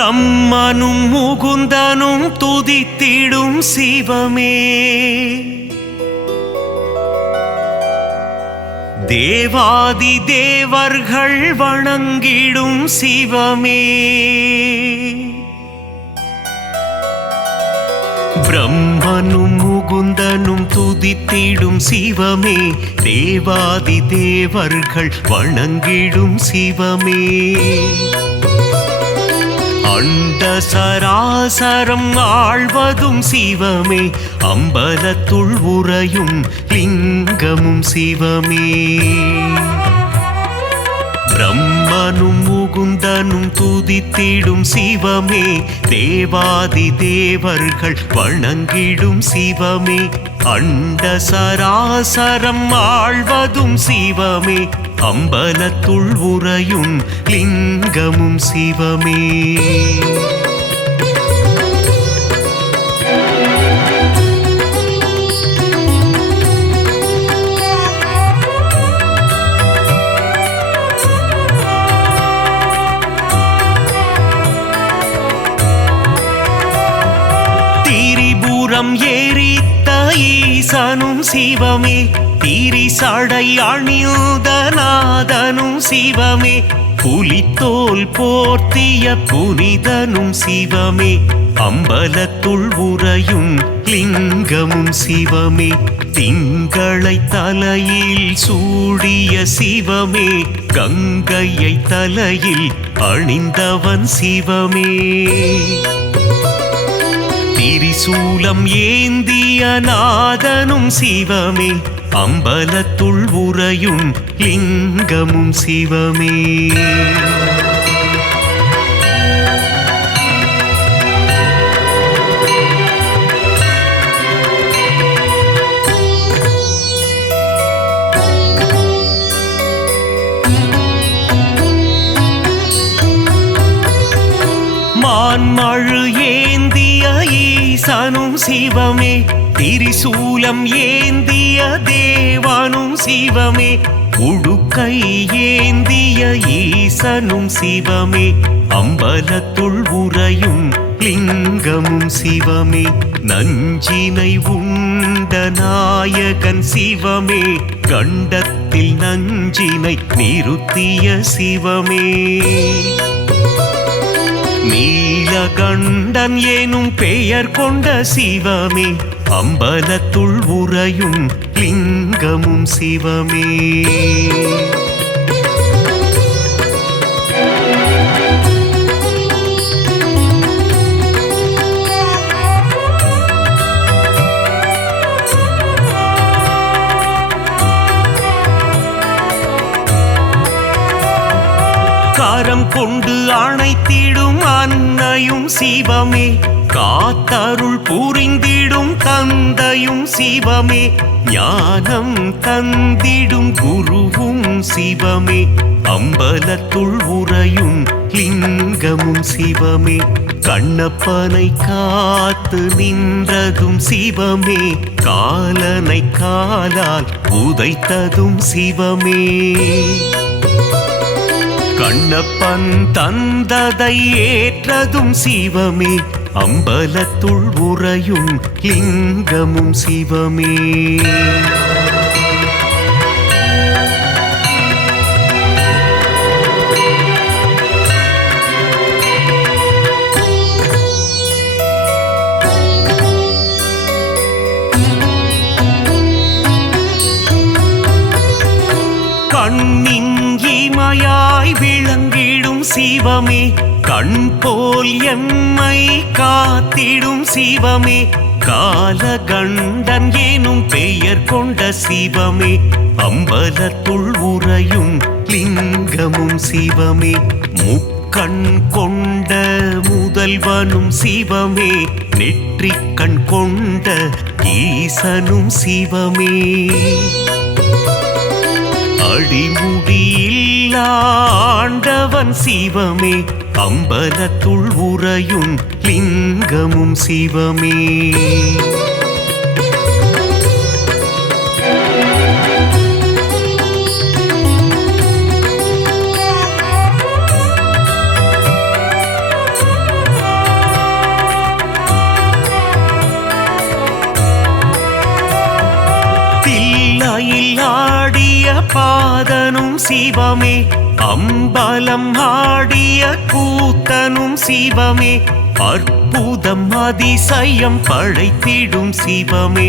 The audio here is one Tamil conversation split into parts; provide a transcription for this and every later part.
பிரம்மனும் முகுந்தனும் துதித்திடும் சிவமே, தேவாதி தேவர்கள் வணங்கிடும் சிவமே, பிரம்மனும் முகுந்தனும் துதித்திடும் சிவமே, தேவாதி தேவர்கள் வணங்கிடும் சிவமே, அண்ட சராசரம் ஆழ்வதும் சிவமே, அம்பலத்துள் உறையும் லிங்கமும் சிவமே, பிரம்மனும் முகுந்தனும் துதித்திடும் சிவமே, தேவாதி தேவர்கள் வணங்கிடும் சிவமே, அண்ட சராசரம் ஆழ்வதும் சிவமே, அம்பலத்துள் உறையும் லிங்கமும் சிவமே, திரிபுரம் எரித்த ஈசனும் சிவமே, திரிசடை அணிந்த நாதனும் சிவமே, புலித்தோல் போர்த்திய புனிதனும் சிவமே, அம்பலத்துள் உறையும் லிங்கமும் சிவமே, திங்களை தலையில் சூடிய சிவமே, கங்கையை தலையில் அணிந்தவன் சிவமே, திரிசூலம் ஏந்திய நாதனும் சிவமே, அம்பலத்துள் உறையும் லிங்கமும் சிவமே, மான்மழு ஏந்திய ஈசனும் சிவமே, திரிசூலம் ஏந்திய தேவனும் சிவமே, உடுக்கை ஏந்திய ஈசனும் சிவமே, அம்பலத்துள் உறையும் லிங்கமும் சிவமே, நஞ்சினை உண்ட நாயகன் சிவமே, கண்டத்தில் நஞ்சினை நிறுத்திய சிவமே, நீலகண்டன் எனும் பெயர் கொண்ட சிவமே, அம்பலத்துள் உறையும் லிங்கமும் சிவமே, கரம் கொண்டு அணைத்திடும் அன்னையும் சிவமே, காத்தருள் புரிந்திடும் தந்தையும் சிவமே, ஞானம் தந்திடும் குருவும் சிவமே, அம்பலத்துள் உறையும் லிங்கமும் சிவமே, கண்ணப்பனை காத்து நின்றதும் சிவமே, காலனை காலால் உதைத்ததும் சிவமே, கண்ணப்பன் தந்ததை ஏற்றதும் சிவமே, அம்பலத்துள் உறையும் லிங்கமும் சிவமே, கண்ணின் இமையாய் விளங்கிடும் சிவமே, கண் போல் எம்மை காத்திடும் சிவமே, காலகண்டன் எனும் பெயர் கொண்ட சிவமே, அம்பலத்துள் உறையும் லிங்கமும் சிவமே, முக்கண் கொண்ட முதல்வனும் சிவமே, நெற்றிக்கண் கொண்ட ஈசனும் சிவமே, அடிமுடியில் ஆண்டவன் சிவமே, அம்பலத்துள் உறையும் லிங்கமும் சிவமே, பாதனும் சிவமே அம்பலம் ஆடிய கூத்தனும் சிவமே அற்புதம் அதிசயம் படைத்திடும் சிவமே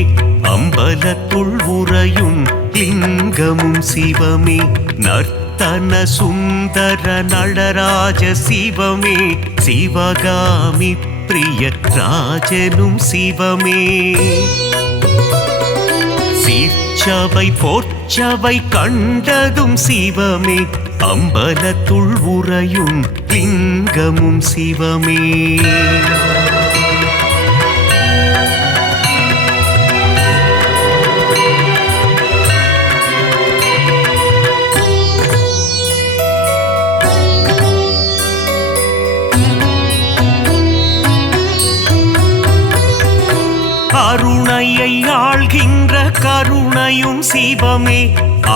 அம்பலத்துள் உறையும் லிங்கமும் சிவமே நர்த்தன சுந்தர நடராஜ சிவமே சிவகாமி பிரிய ராஜனும் சிவமே சீர்ச்சபை போர்ச்சபை கண்டதும் சிவமே அம்பலத்துள் உறையும் லிங்கமும் சிவமே கருணையை ஆள்கின்ற கருணையும் சிவமே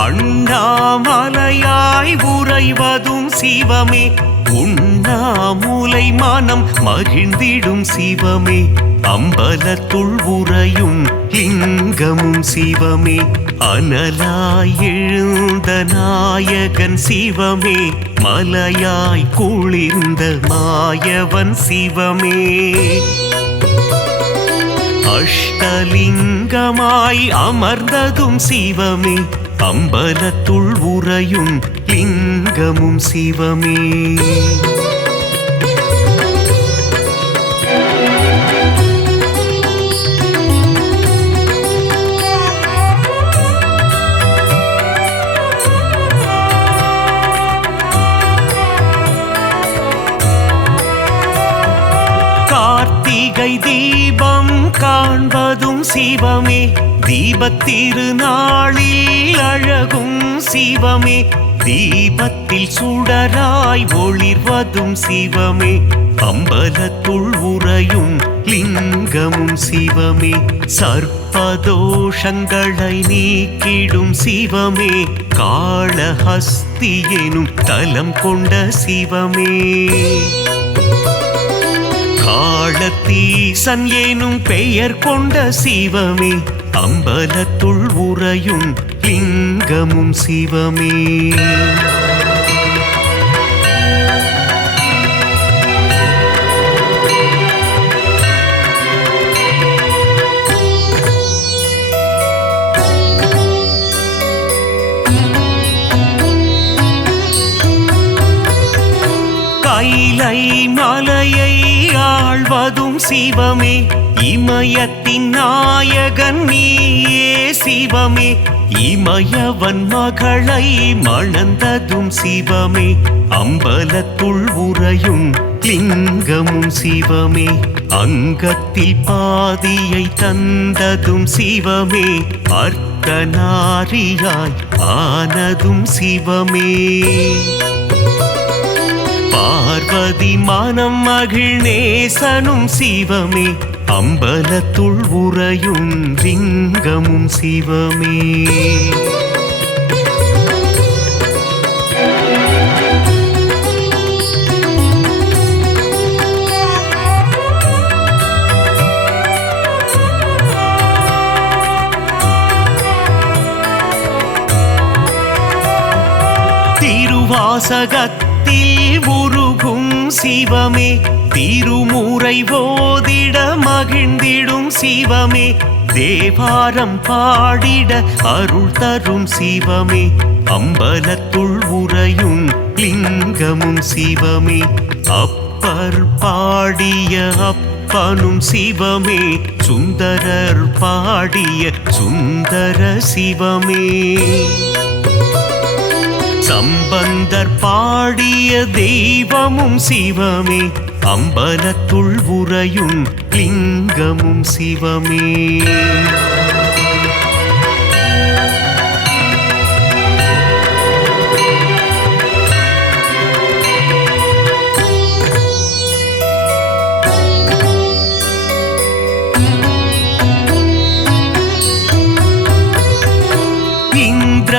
அண்ணாமலையாய் உறைவதும் சிவமே உண்ணாமுலை மனம் மகிழ்ந்திடும் சிவமே அம்பலத்துள் உறையும் லிங்கமும் சிவமே அனலாய் எழுந்த நாயகன் சிவமே மலையாய் குளிர்ந்த மாயவன் சிவமே அஷ்டலிங்கமாய் அமர்ந்ததும் சிவமே அம்பலத்துள் உறையும் லிங்கமும் சிவமே கார்த்திகை தீபம் காண்பதும் சிவமே தீபத்திருநாளில் அழகும் சிவமே தீபத்தில் சுடராய் ஒளிர்வதும் சிவமே அம்பலத்துள் உறையும் லிங்கமும் சிவமே சர்ப்பதோஷங்களை நீக்கிடும் சிவமே காளஹஸ்தி எனும் தலம் கொண்ட சிவமே காளத்தீசன் எனும் பெயர் கொண்ட சிவமே அம்பலத்துள் உறையும் லிங்கமும் சிவமே கைலை மலையை ஆழ்வதும் சிவமே இமயத்தின் நாயகன் நீயே சிவமே இமயவன் மகளை மணந்ததும் சிவமே அம்பலத்துள் உறையும் லிங்கமும் சிவமே அங்கத்தில் பாதியை தந்ததும் சிவமே அர்த்தநாரியாய் ஆனதும் சிவமே பார்வதி மனம் மகிழ்நேசனும் சிவமே அம்பலத்துள் உறையும் லிங்கமும் சிவமே திருவாசகத்தில் உருகும் சிவமே திருமுறை ஓதிட மகிழ்ந்திடும் சிவமே தேவாரம் பாடிட அருள் தரும் சிவமே அம்பலத்துள் உறையும் லிங்கமும் சிவமே அப்பர் பாடிய அப்பனும் சிவமே சுந்தரர் பாடிய சுந்தர சிவமே சம்பந்தர் பாடிய தெய்வமும் சிவமே அம்பலத்துள் உறையும் லிங்கமும் சிவமே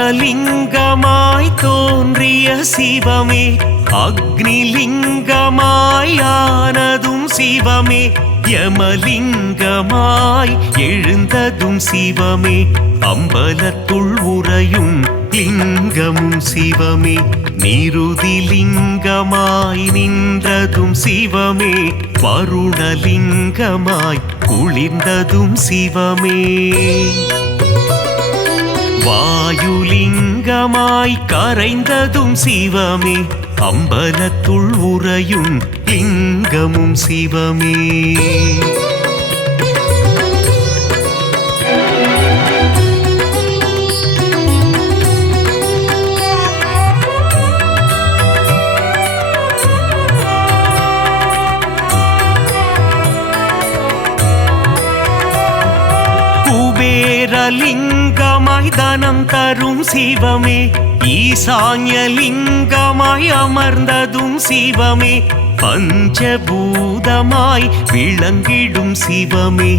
இந்திரலிங்கமாய் தோன்றிய சிவமே அக்னிலிங்கமாய் ஆனதும் சிவமே யமலிங்கமாய் எழுந்ததும் சிவமே அம்பலத்துள் உறையும் லிங்கமும் சிவமே. நிருதிலிங்கமாய் நின்றதும் சிவமே. வருணலிங்கமாய் குளிர்ந்ததும் சிவமே. வாயுலிங்கமாய் கரைந்ததும் சிவமே. அம்பலத்துள் உறையும் லிங்கமும் சிவமே. குபேரலிங்கமாய் தனம் தரும் சிவமே. ஈசான்யலிங்கமாய் அமர்ந்ததும் சிவமே. பஞ்சபூதமாய் விளங்கிடும் சிவமே.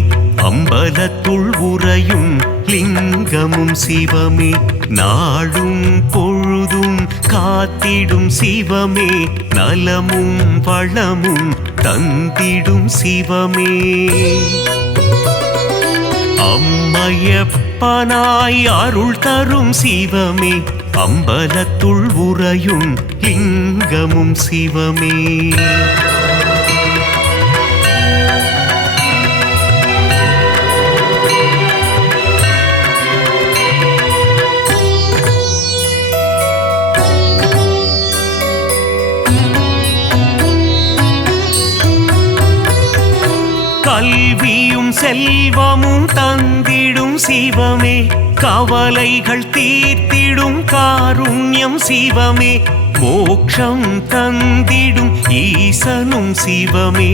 அம்பலத்துள் உறையும் லிங்கமும் சிவமே. நாடும் பொழுதும் காத்திடும் சிவமே. நலமும் வளமும் தந்திடும் சிவமே. அம்மையப்பனாய் அருள் தரும் சிவமே. அம்பலத்துள் உறையும் லிங்கமும் சிவமே. கல்வியும் செல்வமும் தந்திடும் சிவமே. கவலைகள் தீர்த்திடும் காருண்யம் சிவமே. மோட்சம் தந்திடும் ஈசனும் சிவமே.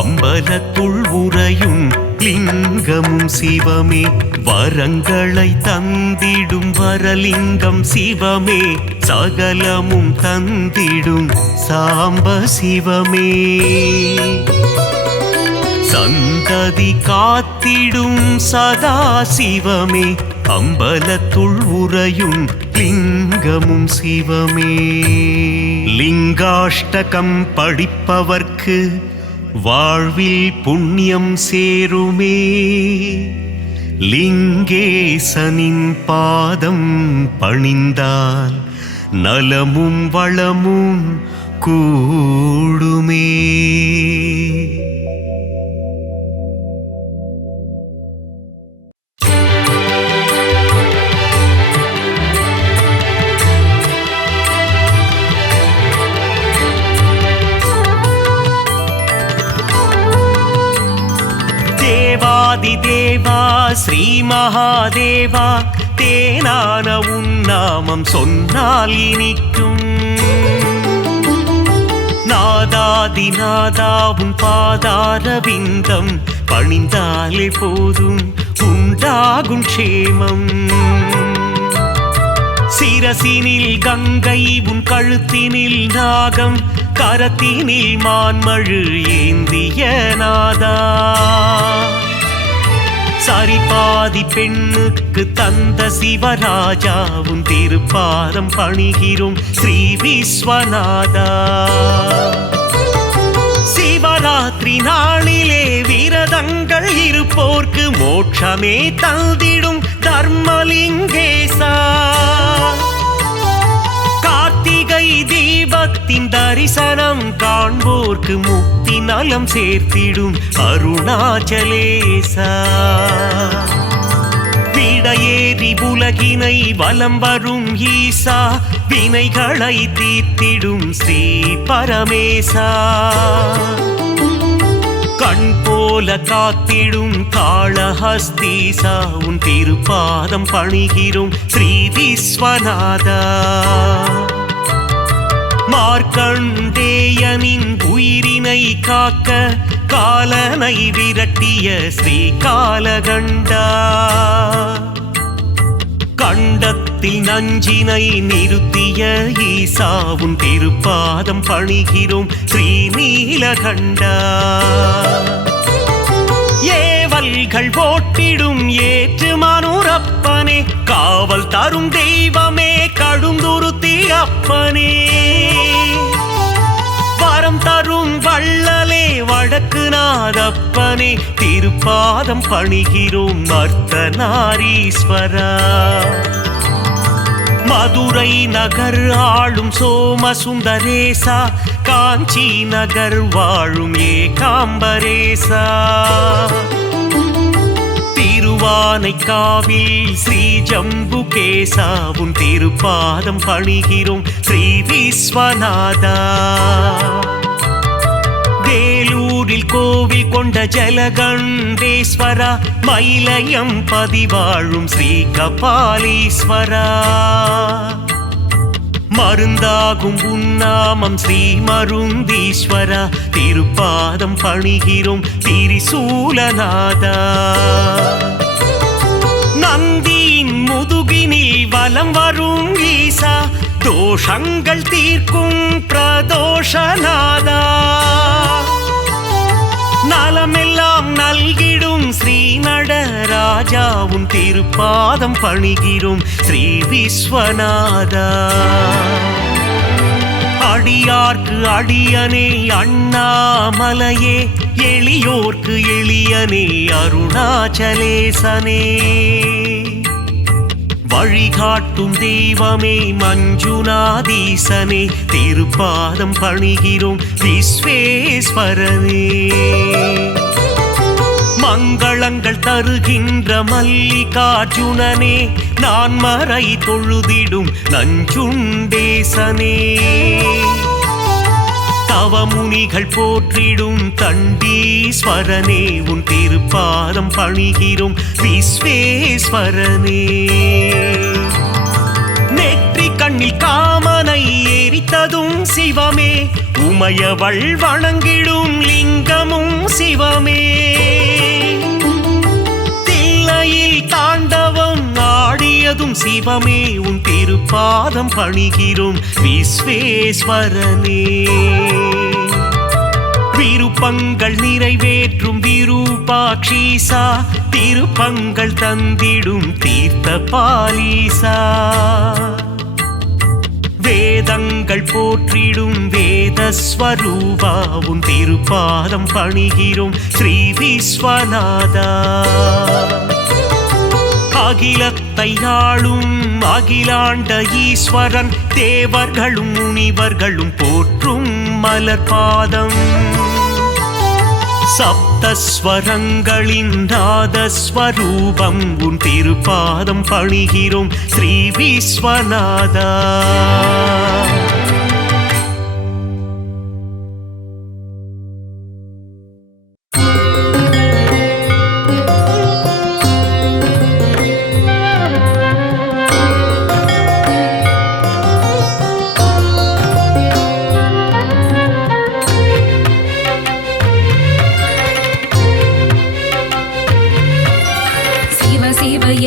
அம்பலத்துள் உறையும் லிங்கமும் சிவமே. வரங்களை தந்திடும் வரலிங்கம் சிவமே. சகலமும் தந்திடும் சாம்ப சிவமே. சந்ததி காத்திடும் சதா சிவமே. அம்பலத்துள் உறையும் லிங்கமும் சிவமே. லிங்காஷ்டகம் படிப்பவர்க்கு வாழ்வில் புண்ணியம் சேருமே. லிங்கேசனின் பாதம் பணிந்தால் நலமும் வளமும் கூடுமே. தேவா ஸ்ரீ மகாதேவா, தேனான உன்னாமம் சொன்னால் இனிக்கும். நாதாதிநாதா உன் பாதார விந்தம் பணிந்தாலே போதும் உண்டாகும் க்ஷேமம். சிரசினில் கங்கை உன் கழுத்தினில் நாகம், கரத்தினில் மான்மழு ஏந்திய நாதா. சரிபாதி பெண்ணுக்கு தந்த சிவராஜாவும் திருப்பாதம் பணிகிறோம் ஸ்ரீ விஸ்வநாதா. சிவராத்திரி நாளிலே விரதங்கள் இருப்போர்க்கு மோட்சமே தந்திடும் தர்மலிங்கேசா. கார்த்திகை தீபத்தின் தரிசனம் காண்போர்க்கு முக்தி நலம் சேர்த்திடும் அருணாச்சலேசா. விடையேறி உலகினை வலம் வரும் ஈசா, வினைகளை தீர்த்திடும் ஸ்ரீ பரமேசா. கண் போல காத்திடும் காளஹஸ்தீசா, உன் திருப்பாதம் பணிகிறோம் ஸ்ரீ விஸ்வநாதா. மார்க்கண்டேயனின் உயிரினை காக்க காலனை விரட்டிய ஸ்ரீ காலகண்டா. கண்டத்தில் நஞ்சினை நிறுத்திய ஈசா, உன் திருப்பாதம் பணிகிறோம் ஸ்ரீ நீலகண்டா. ஏவல்கள் போட்டிடும் ஏற்று மனுரப்பனே, காவல் தரும் தெய்வமே கடுந்துருத்தி அப்பனே. வரம் தரும் வள்ளலே வடக்கு நாதப்பனே, திருப்பாதம் பணிகிறோம் அர்த்தநாரீஸ்வரா. மதுரை நகர் ஆளும் சோமசுந்தரேசா, காஞ்சி நகர் வாழும் ஏகாம்பரேசா, திருவானைக்காவில் ஸ்ரீ ஜம்புகேசா, உன் திருப்பாதம் பணிகிறோம் ஸ்ரீ விஸ்வநாதா. வேலூரில் கோவில் கொண்ட ஜலகண்டேஸ்வரா, மயிலயம் பதிவாழும் ஸ்ரீ கபாலீஸ்வரா, மருந்தாகும் உன்னாமம் ஸ்ரீ மருந்தீஸ்வரா, திருப்பாதம் பணிகிறோம் திரிசூலநாதா. நந்தியின் முதுகினில் வலம் வரும் ஈசா, தோஷங்கள் தீர்க்கும் பிரதோஷநாதா, நலமெல்லாம் நல்கிடும் ஸ்ரீ நடராஜா, உன் திருப்பாதம் பணிகிறோம் ஸ்ரீ விஸ்வநாதா. அடியார்க்கு அடியனே அண்ணாமலையே, எளியோர்க்கு எளியனே அருணாச்சலேசனே, வழிகாட்டும் தெய்வமே மஞ்சுநாதீசனே, திருப்பாதம் பணிகிறோம் விஸ்வேஸ்வரனே. மங்களங்கள் தருகின்ற மல்லிகார்ஜுனனே, நான் மறை தொழுதிடும் நஞ்சுண்டேசனே, தவமுனிகள் போற்றிடும் தண்டீஸ்வரனே, உன் திருப்பாதம் பணிகிறோம் விஸ்வேஸ்வரனே. நெற்றி கண்ணில் காமனை எரித்ததும் சிவமே, உமையவள் வணங்கிடும் லிங்கமும் சிவமே, தில்லையில் தாண்டவம் ஆடியதும் சிவமே, உன் திருப்பாதம் பணிகிறோம் விஸ்வேஸ்வரனே. விருப்பங்கள் நிறைவேற்றும் விரூபாட்சீசா, திருப்பங்கள் தந்திடும் தீர்த்த பாலீசா, வேதங்கள் போற்றிடும் வேதஸ்வரூபா, உன் திருப்பாதம் பணிகிறோம் ஸ்ரீ விஸ்வநாதா. அகிலத்தை ஆளும் அகிலாண்ட ஈஸ்வரன், தேவர்களும் முனிவர்களும் போற்றும் மலர்பாதம், சப்தஸ்வரங்களின் நாதஸ்வரூபம், உன் திருப்பாதம் பணிகிறோம் ஸ்ரீ விஸ்வநாதா.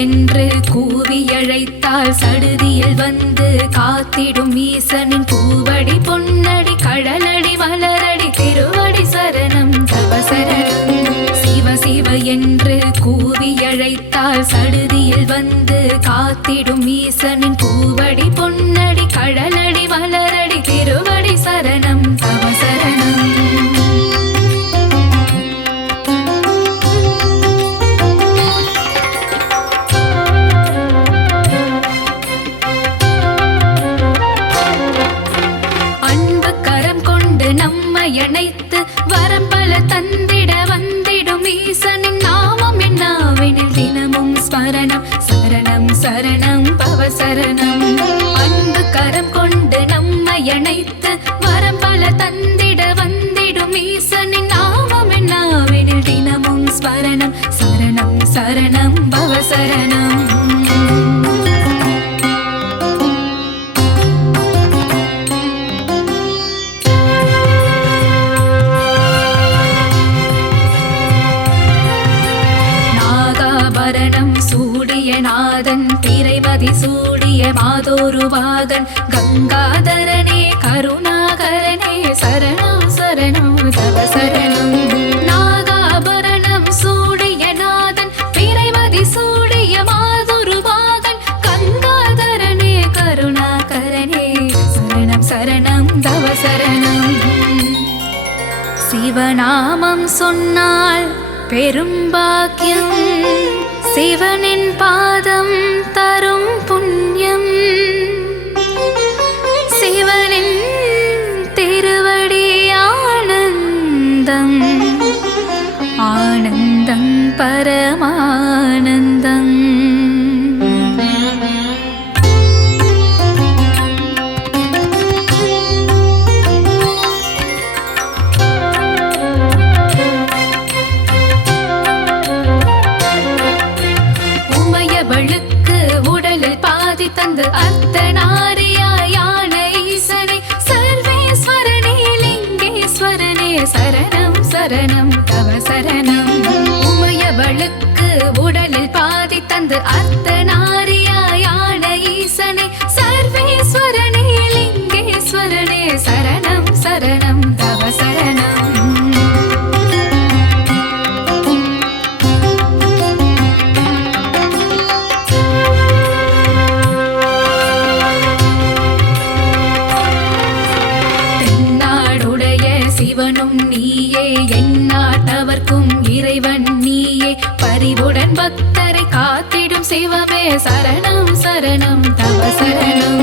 என்று கூவியழைத்தால் சடுதியில் வந்து காத்திடும் ஈசனின் பூவடி பொன்னடி கடலடி மலரடி திருவடி சரணம் தவசரணம். சிவ சிவ என்று கூவியழைத்தால் சடுதியில் வந்து காத்திடும் ஈசனின் பூவடி பொன்னடி கடலடி மலரடி திருவடி சரணம் தவசரணம். அணைத்து வரம்பல தந்திட வந்திடும் ஈசனின் நாமம் என்னாவெனில் தினமும் ஸ்மரணம் சரணம் சரணம் பவசரணம். அன்பு கரம் கொண்டு நம்மை அணைத்து வரம்பல தந்திட வந்திடும் ஈசனின் நாமம் என்னாவெனில் தினமும் ஸ்மரணம் சரணம் சரணம் பவசரணம். சூடிய நாதன் திரைமதி சூடிய மாதோருவாகன் கங்காதரனே கருணாகரனே சரணம் சரணம் தவ சரணம். நாகாபரணம் சூடிய நாதன் திரைமதி சூடிய மாதோருவாகன் கங்காதரனே கருணாகரனே சரணம் சரணம் தவ சரணம். சிவநாமம் சொன்னால் பெரும்பாக்கியம், சிவனின் பாதம் தரும் புண்ணியம். சரணம் தவ சரணம். உமையவளுக்கு உடலில் பாதி தந்து அர்த்தநாரியான ஈசனே சர்வேஸ்வரனே லிங்கேஸ்வரனே சரணம் சரணம் தவ சரணம். சிவனும் நீயே எந்நாட்டவர்க்கும் இறைவன் நீயே பரிவுடன் பக்தரை காத்திடும் சிவமே சரணம் சரணம் தவ சரணம்.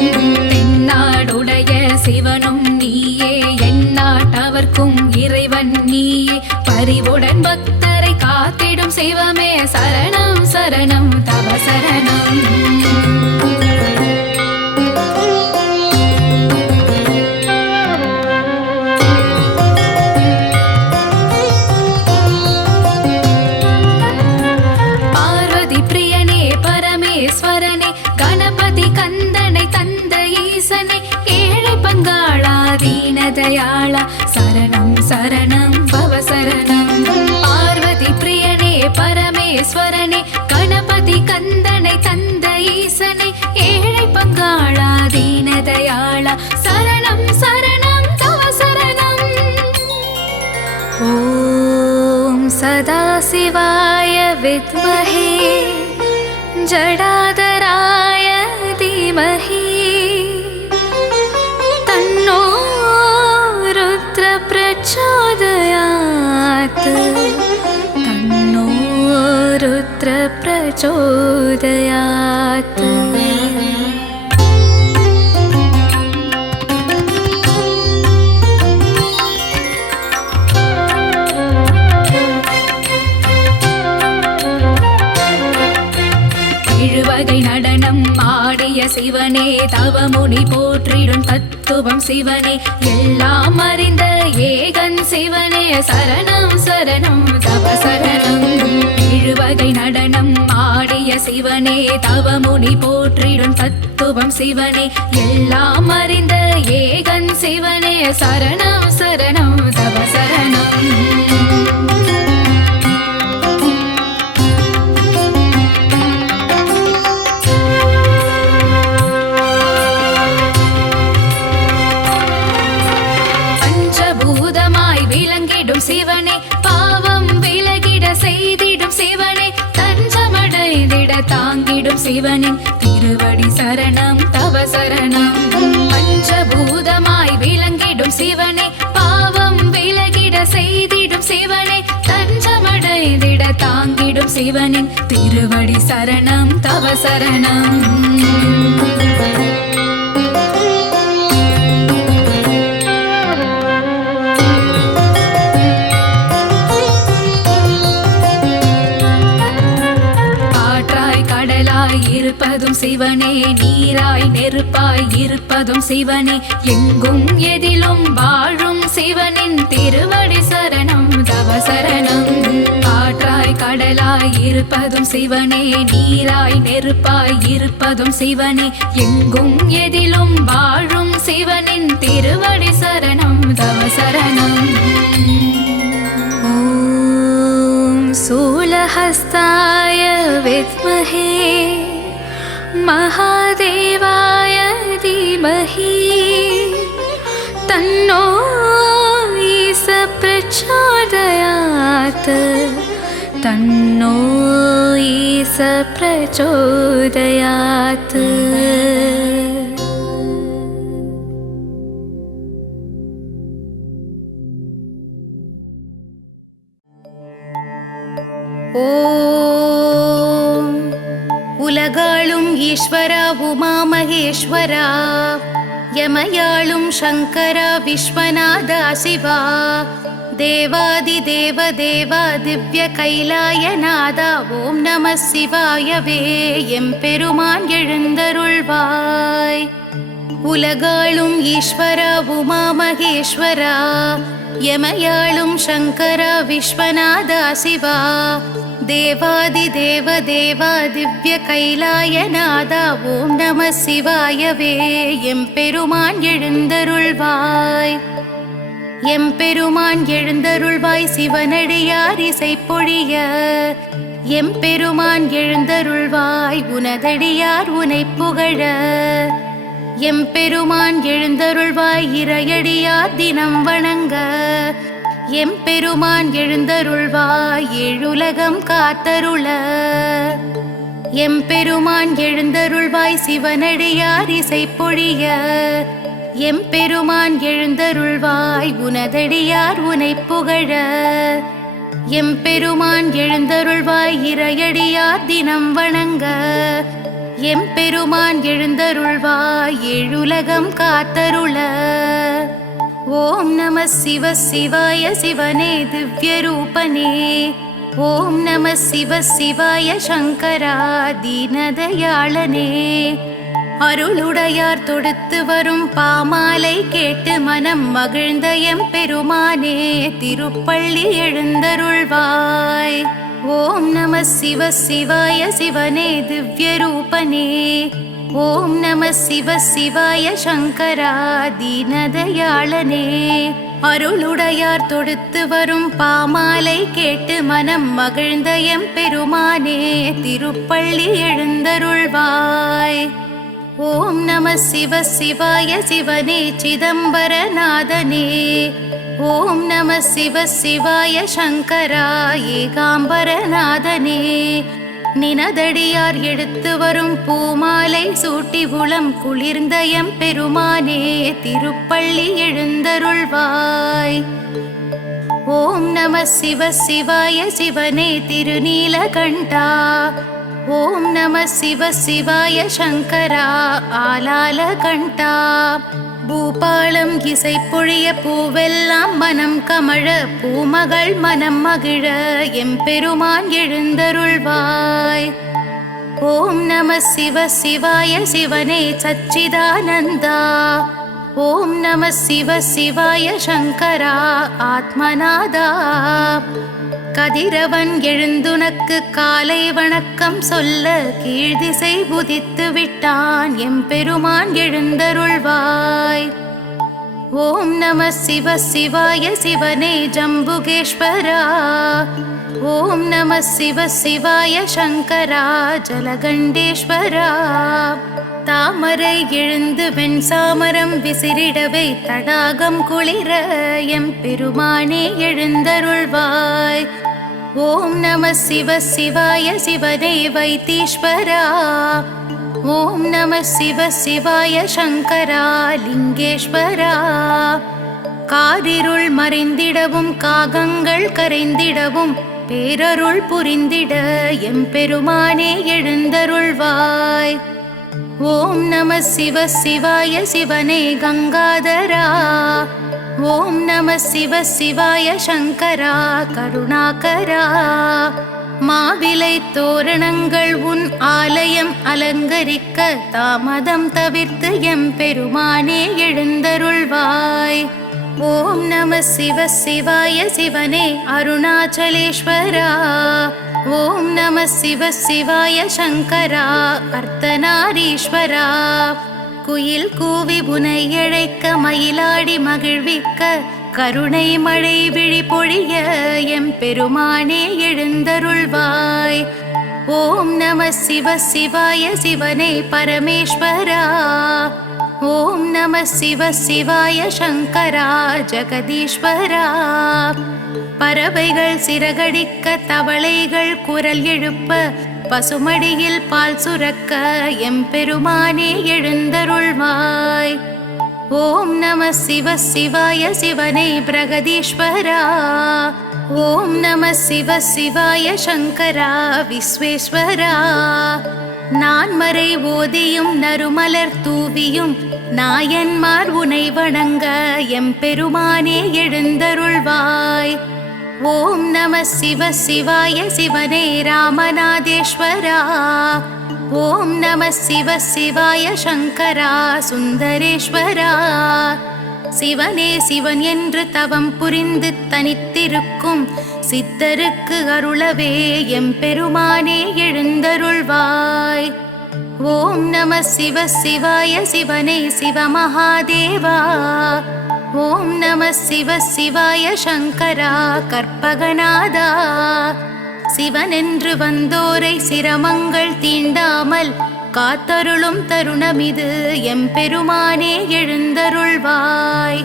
தென்னாடுடைய சிவனும் நீயே எந்நாட்டவர்க்கும் இறைவன் நீயே பரிவுடன் பக்தரை காத்திடும் சிவமே சரணம் சரணம் தவ சரணம். கணபதி கந்தனை தந்த ஈசனே ஏழை பங்காளா தீனதயாளா சரணம் சரணம் பவ சரணம். பார்வதி பிரியனே பரமேஸ்வரனே கணபதி கந்தனை தந்த ஈசனே ஏழை பங்காளா தீனதயாளா சரணம் சரணம் தவ சரணம். ஓம் சதாசிவாய வித்மஹே ஜடாதராய தீமஹி தன்னோ ருத்ர பிரச்சோதயாத் தன்னோ ருத்ர பிரச்சோதயாத். வகை நடனம் ஆடிய சிவனே தவமுனி போற்றிடும் தத்துவம் சிவனே எல்லாம் அறிந்த ஏகன் சிவனே சரணம் சரணம் தவ சரணம். வகை நடனம் ஆடிய சிவனே தவமுனி போற்றிடும் தத்துவம் சிவனே எல்லாம் அறிந்த ஏகன் சிவனே சரணம் சரணம் தவ சரணம். விளங்கிடும் சிவனே பாவம் விலகிட செய்திடும் சிவனே தஞ்சமடைந்திட தாங்கிடும் சிவனின் திருவடி சரணம் தவ சரணம். பஞ்சபூதமாய் விளங்கிடும் சிவனே பாவம் விலகிட செய்திடும் சிவனே தஞ்சமடைந்திட தாங்கிடும் சிவனின் திருவடி சரணம் தவ சரணம். இருப்பதும் சிவனே நீராய் நெருப்பாய் இருப்பதும் சிவனே எங்கும் எதிலும் வாழும் சிவனின் திருவடி சரணம் தவ சரணம். காற்றாய் கடலாய் இருப்பதும் சிவனே நீராய் நெருப்பாய் இருப்பதும் சிவனே எங்கும் எதிலும் வாழும் சிவனின் திருவடி சரணம் தவ சரணம். ஓம் சூலஹஸ்தாய வித்மஹே महादेवाय धीमहि तन्नो ईश प्रचोदयात् तन्नो ईश प्रचोदयात्. உலகாளும் ஈஸ்வரா உமா மகேஸ்வரா யமயாளும் சங்கரா விஸ்வநாதா சிவா தேவாதி தேவ தேவா திவ்ய கைலாயநாதா ஓம் நம சிவாயவே எம்பெருமான் எழுந்தருள்வாய். உலகாளும் ஈஸ்வரா உமா மகேஸ்வரா யமயாளும் சங்கரா விஸ்வநாதா சிவா தேவாதி தேவ தேவா திவ்ய கைலாயநாதா ஓம் நம சிவாயவே எம்பெருமான் எழுந்தருள்வாய். எம்பெருமான் எழுந்தருள்வாய் சிவனடியார் இசை பொழிய. எம்பெருமான் எழுந்தருள்வாய் உனதடியார் உனை புகழ. எம்பெருமான் எழுந்தருள்வாய் இறையடியார் தினம் வணங்க. எம்பெருமான் எழுந்தருள்வாய் ஏழுலகம் காத்தருள. எம்பெருமான் எழுந்தருள்வாய் சிவனடியார் இசை பொழிய. எம்பெருமான் எழுந்தருள்வாய் உனதடியார் உனை புகழ. எம்பெருமான் எழுந்தருள்வாய் இறையடியார் தினம் வணங்க. எம்பெருமான் எழுந்தருள்வாய் ஏழுலகம் காத்தருள. ஓம் நம சிவ சிவாய சிவனே திவ்ய ரூபனே. ஓம் நம சிவ சிவாய சங்கரா தீனதயாளனே. அருளுடையார் தொடுத்து வரும் பாமாலை கேட்டு மனம் மகிழ்ந்த எம்பெருமானே திருப்பள்ளி எழுந்தருள்வாய். ஓம் நம சிவ சிவாய சிவனே திவ்ய ரூபனே. ஓம் நம சிவ சிவாய சங்கரா தீனதயாளனே. அருளுடையார் தொடுத்து வரும் பாமாலை கேட்டு மனம் மகிழ்ந்த எம்பெருமானே திருப்பள்ளி எழுந்தருள்வாய். ஓம் நம சிவ சிவாய சிவனே சிதம்பரநாதனே. ஓம் நம சிவ சிவாய சங்கரா ஏகாம்பரநாதனே. நினதடியார் எடுத்து வரும் பூமாலை சூட்டி உளம் குளிர்ந்த எம்பெருமானே திருப்பள்ளி எழுந்தருள்வாய். ஓம் நம சிவ சிவாய சிவனே திருநீலகண்டா. ஓம் நம சிவ சிவாய சங்கரா ஆலாலகண்டா. பூபாலம் இசை பொழிய பூவெல்லாம் மனம் கமழ பூமகள் மனம் மகிழ எம்பெருமான் எழுந்தருள்வாய். ஓம் நம சிவ சிவாய சிவனே சச்சிதானந்தா. ஓம் நம சிவ சிவாய சங்கரா ஆத்மநாதா. கதிரவன் எழுந்துனக்கு காலை வணக்கம் சொல்ல கீழ்திசை புதித்து விட்டான் எம்பெருமான் எழுந்தருள்வாய். ஓம் நம சிவ சிவாய சிவனே ஜம்புகேஸ்வரா. ஓம் நம சிவ சிவாய சங்கரா ஜலகண்டேஸ்வரா. தாமரை எழுந்து வெண்சாமரம் விசிறிடவை தடாகம் குளிர எம்பெருமானே எழுந்தருள்வாய். ஓம் நம சிவ சிவாய சிவனே வைத்தீஸ்வரா. ஓம் நம சிவ சிவாய சங்கரா லிங்கேஸ்வரா. காரிருள் மறைந்திடவும் காகங்கள் கரைந்திடவும் பேரருள் புரிந்திட எம்பெருமானே எழுந்தருள்வாய். ஓம் நம சிவ சிவாய சிவனே கங்காதரா. ஓம் நம சிவ சிவாய சங்கரா கருணாகரா. மாவிலை தோரணங்கள் உன் ஆலயம் அலங்கரிக்க தாமதம் தவிர்த்து எம்பெருமானே எழுந்தருள்வாய். ஓம் நம சிவ சிவாய சிவனே அருணாச்சலேஸ்வரா. ஓம் நம சிவ சிவாய சங்கரா அர்த்தநாரீஸ்வரா. குயில் கூவி புனை இழைக்க மயிலாடி மகிழ்விக்க கருணை மழை விழி பொழிய எம்பெருமானே எழுந்தருள்வாய். ஓம் நம சிவ சிவாய சிவனே பரமேஸ்வரா. ஓம் நம சிவ சிவாய சங்கரா ஜெகதீஸ்வரா. பறவைகள் சிறகடிக்க தவளைகள் குரல் எழுப்ப பசுமடியில் பால் சுரக்க எம்பெருமானே எழுந்தருள்வாய். ஓம் நம சிவ சிவாய சிவனே பிரகதீஸ்வரா. ஓம் நம சிவ சிவாய சங்கரா விஸ்வேஸ்வரா. நான்மறை ஓதியும் நறுமலர் தூவியும் நாயன்மார் உனை வணங்க எம்பெருமானே எழுந்தருள்வாய். ஓம் நம சிவ சிவாய சிவனே ராமநாதேஸ்வரா. ஓம் நம சிவ சிவாய சங்கரா சுந்தரேஸ்வரா. சிவனே சிவன் என்று தவம் புரிந்து தனித்திருக்கும் சித்தருக்கு அருளவே எம்பெருமானே எழுந்தருள்வாய். ஓம் நம சிவ சிவாய சிவனே சிவமகாதேவா. ஓம் நம சிவ சிவாய சங்கரா கற்பகநாதா. சிவனென்று வந்தோரை சிரமங்கள் தீண்டாமல் காத்தருளும் தருணமிது எம்பெருமானே எழுந்தருள்வாய்.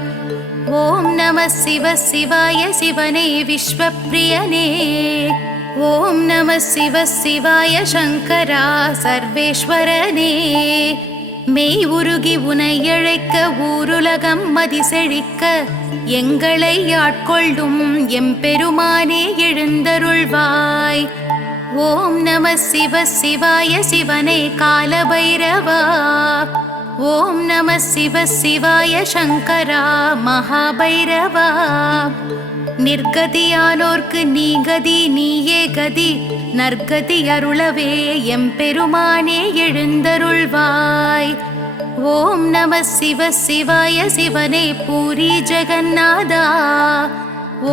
ஓம் நம சிவ சிவாய சிவனே விஸ்வப்பிரியனே. ஓம் நம சிவ சிவாய சங்கரா சர்வேஸ்வரனே. மெய் உருகி உனை அழைக்க ஊருலகம் மதிசெழிக்க எங்களை ஆட்கொள்ளும் எம்பெருமானே எழுந்தருள்வாய். ஓம் நம சிவ சிவாய சிவனே காலபைரவா. ஓம் நம சிவ சிவாய சங்கரா மகாபைரவா. நிர்கதியானோர்க்கு நீ கதி நீயே கதி நற்கதி அருளவே எம்பெருமானே எழுந்தருள்வாய். ஓம் நம சிவ சிவாய சிவனே பூரி ஜெகநாதா.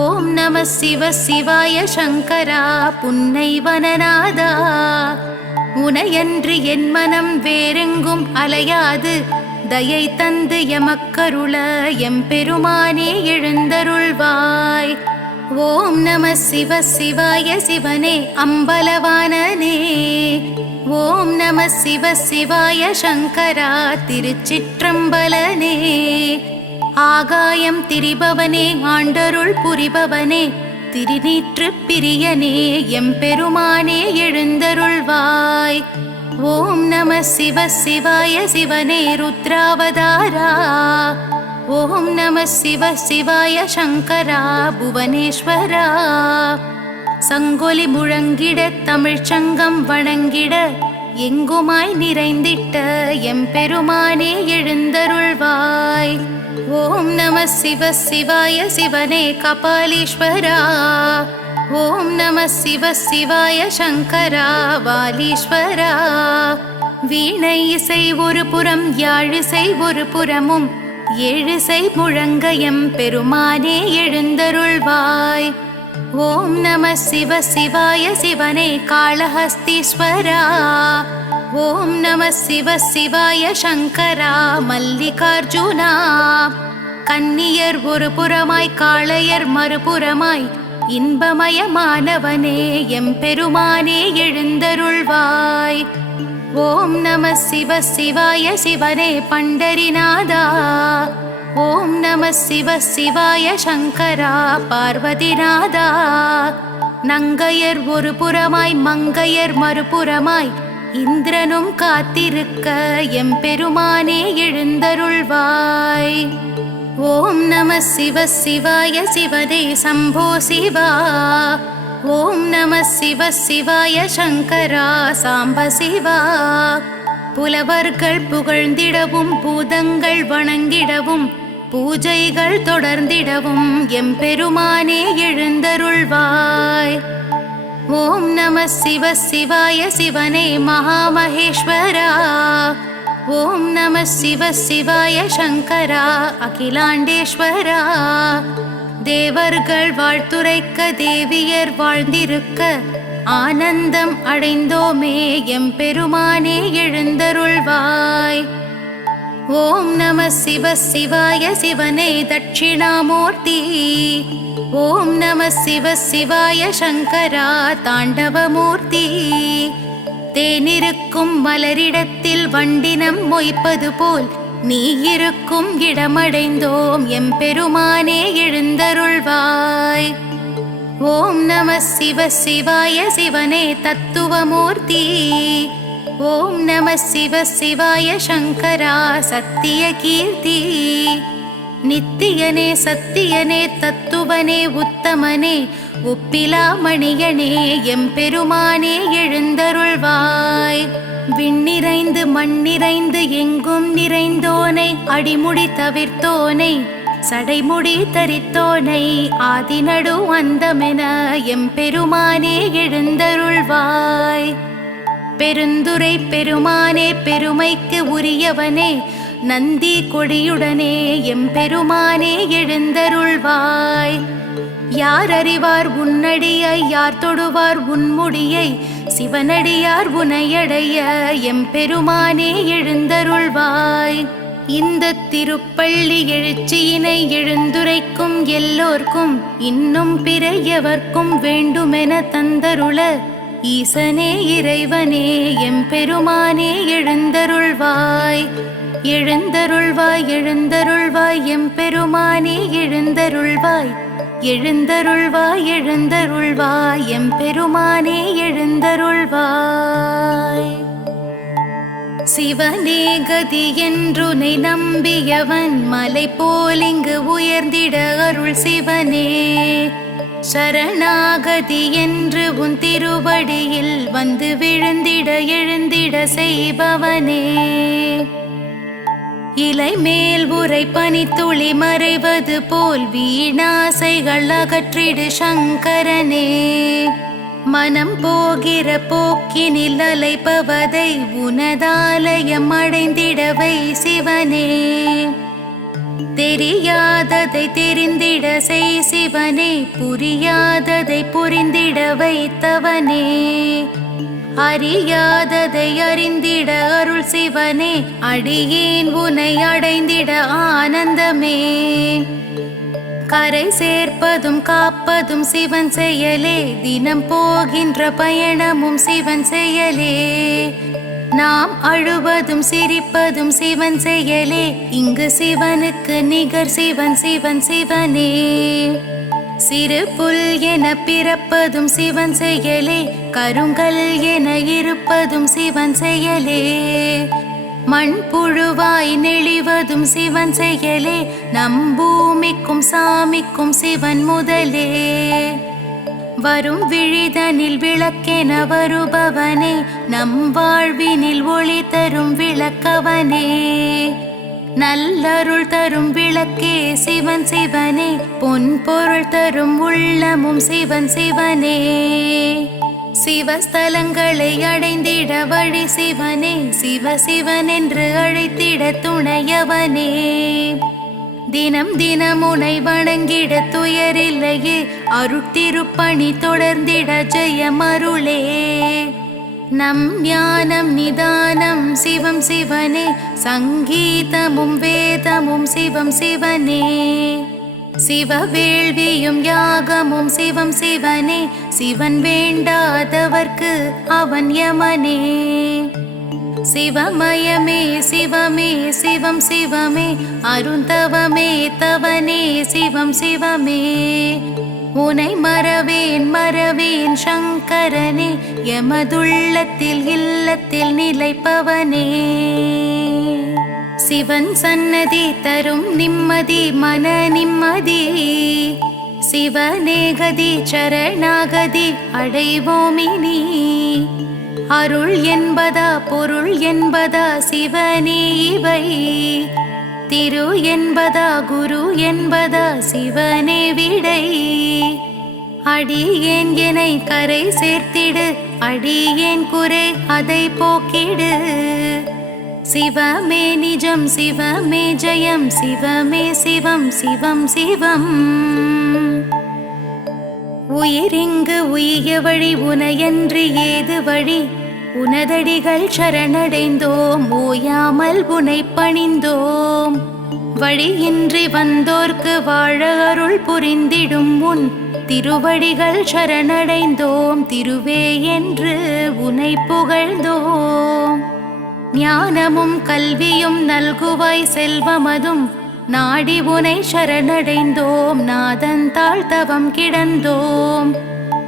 ஓம் நம சிவ சிவாய சங்கரா புன்னைவனநாதா. உனையன்று என் மனம் வேறெங்கும் அலையாது தயை தந்து எமக்கருள எம்பெருமானே எழுந்தருள்வாய். ஓம் நம சிவ சிவாய சிவனே அம்பலவானனே. ஓம் நம சிவ சிவாய சங்கரா திருச்சிற்றம்பலனே. ஆகாயம் திரிபவனே ஆண்டருள் புரிபவனே திருநீற்று பிரியனே எம்பெருமானே எழுந்தருள்வாய். ஓம் நம சிவ சிவாய சிவனே ருத்ராவதாரா. ஓம் நம சிவ சிவாய சங்கரா புவனேஸ்வரா. சங்கொலி முழங்கிட தமிழ்ச்சங்கம் வணங்கிட எங்குமாய் நிறைந்திட்ட எம்பெருமானே எழுந்தருள்வாய். ஓம் நம சிவ சிவாய சிவனே கபாலீஸ்வரா. ஓம் நம சிவ சிவாய சங்கரா வாலீஸ்வரா. வீணை இசை ஒரு புறம் யாழிசை ஒரு புறமும் ஏழிசை முழங்க எம்பெருமானே எழுந்தருள்வாய். ஓம் நம சிவ சிவாய சிவனே காளஹஸ்தீஸ்வரா. ஓம் நம சிவ சிவாய சங்கரா மல்லிகார்ஜுனா. கன்னியர் ஒரு புறமாய் காளையர் மறுபுறமாய் இன்பமயமானவனே எம்பெருமானே எழுந்தருள்வாய். ஓம் நம சிவ சிவாய சிவனே பண்டரிநாதா. ஓம் நம சிவ சிவாய சங்கரா பார்வதிநாதா. நங்கையர் ஒரு புறமாய் மங்கையர் மறுபுறமாய் இந்திரனும் காத்திருக்க எம்பெருமானே எழுந்தருள்வாய். ஓம் நம சிவ சிவாய சிவனே சம்போ சிவா. ஓம் நம சிவ சிவாய சங்கரா சாம்ப சிவா. புலவர்கள் புகழ்ந்திடவும் பூதங்கள் வணங்கிடவும் பூஜைகள் தொடர்ந்திடவும் எம்பெருமானே எழுந்தருள்வாய். ஓம் நம சிவ சிவாய சிவனே மகாமகேஸ்வரா. ஓம் நம சிவ சிவாய சங்கரா அகிலாண்டேஸ்வரா. தேவர்கள் வாழ்த்துரைக்க தேவியர் வாழ்ந்திருக்க ஆனந்தம் அடைந்தோமே எம்பெருமானே எழுந்தருள்வாய். ஓம் நம சிவ சிவாய சிவனே தட்சிணாமூர்த்தி. ஓம் நம சிவ சிவாய சங்கரா தாண்டவமூர்த்தி. தேனிருக்கும் மலரிடத்தில் வண்டினம் மொய்ப்பது போல் நீ இருக்கும் இடமடைந்தோம் எம்பெருமானே எழுந்தருள்வாய். ஓம் நம சிவ சிவாய சிவனே தத்துவமூர்த்தி. ஓம் நம சிவ சிவாய சங்கரா சத்திய கீர்த்தி. நித்தியனே சத்தியனே தத்துவனே உத்தமனே உப்பிலா மணியனே எம்பெருமானே எழுந்தருள்வாய். விண்ணிறைந்து மண்ணிறைந்து எங்கும் நிறைந்தோனை அடிமுடி தவிர்த்தோனை சடைமுடி தரித்தோனை ஆதிநடு அந்தமென எம்பெருமானே எழுந்தருள்வாய். பெருந்துரை பெருமானே பெருமைக்கு உரியவனே நந்தி கொடியுடனே எம்பெருமானே எழுந்தருள்வாய். யார் அறிவார் உன்னடியை யார் தொடுவார் உன்முடியை சிவனடியார் உனையடைய எம்பெருமானே எழுந்தருள்வாய். இந்த திருப்பள்ளி எழுச்சியினை எழுந்துரைக்கும் எல்லோர்க்கும் இன்னும் பிற எவர்க்கும் வேண்டுமென தந்தருள ஈசனே இறைவனே எம்பெருமானே எழுந்தருள்வாய் எழுந்தருள்வாய் எழுந்தருள்வாய் எம்பெருமானே எழுந்தருள்வாய் எழுந்தருள்வாய் எழுந்தருள்வாய் எம்பெருமானே எழுந்தருள்வாய். சிவனே கதி என்றுனை நம்பியவன் மலை போலிங்கு உயர்ந்திட அருள் சிவனே சரணாகதி என்று உன் திருவடியில் வந்து விழுந்திட எழுந்திட செய்பவனே இலை மேல் உரை பனித்துளி மறைவது போல் வீணாசைகள் அகற்றிடு சங்கரனே மனம் போகிற போக்கினில் அலைப்பவதை உனதாலயம் அடைந்திடவை சிவனே தெரியாததை தெரிந்திட செய் சிவனே புரியாததை புரிந்திட வைத்தவனே அறியாததை அறிந்திட அருள் சிவனே அடியேன் உனை அடைந்திட ஆனந்தமே கரை சேர்ப்பதும் காப்பதும் சிவன் செயலே தினம் போகின்ற பயணமும் சிவன் செயலே நாம் அழுவதும் சிரிப்பதும் சிவன் செயலே இங்கு சிவனுக்கு நிகர் சிவன் சிவன் சிவனே சிறு புல் என பிறப்பதும் சிவன் செயலே கருங்கல் என இருப்பதும் சிவன் செயலே மண் புழுவாய் நெளிவதும் சிவன் செயலே நம் பூமிக்கும் சாமிக்கும் சிவன் முதலே வரும் விழிதனில் விளக்கென வருபவனே நம் வாழ்வினில் ஒளி தரும் விளக்கவனே நல்லருள் தரும் விளக்கே சிவன் சிவனே பொன் பொருள் தரும் உள்ளமும் சிவன் சிவனே சிவஸ்தலங்களை அடைந்திட வழி சிவனே சிவ சிவன் என்று அழைத்திட துணையவனே தினம் தினம் உனை வணங்கிட துயரில்லையே அருட்திருப்பணி தொடர்ந்திட ஜெயம் அருளே நம் ஞானம் நிதானம் சிவம் சிவனே சங்கீதமும் வேதமும் சிவம் சிவனே சிவ வேள்வியும் யாகமும் சிவம் சிவனே சிவன் வேண்டாதவர்க்கு அவன் யமனே சிவமயமே சிவமே சிவம் சிவமே அருந்தவமே தவனே சிவம் சிவமே உனை மறவேன் மறவேன் சங்கரனே எமதுள்ளத்தில் இல்லத்தில் நிலைப்பவனே சிவன் சன்னதி தரும் நிம்மதி மன நிம்மதி சிவனே கதி சரணாகதி அடைவோமினி அருள் என்பதா பொருள் என்பதா சிவனே இவை திரு என்பதா குரு என்பதா சிவனே விடை அடியேன் எனை கரை சேர்த்திடு அடியேன் குறை அதை போக்கிடு சிவமே நிஜம் சிவமே ஜெயம் சிவமே சிவம் சிவம் சிவம் உயிரிங்கு உய்ய வழி உனையன்றி ஏது வழி உனதடிகள் சரணடைந்தோம் ஓயாமல் உனை பணிந்தோம் வழியின்றி வந்தோர்க்கு வாழ அருள் புரிந்திடும் உன் திருவடிகள் சரணடைந்தோம் திருவே என்று உனை புகழ்ந்தோம் ஞானமும் கல்வியும் நல்குவாய் செல்வமதும் நாடி உனை சரணடைந்தோம் நாதன் தாழ்த்தவம் கிடந்தோம்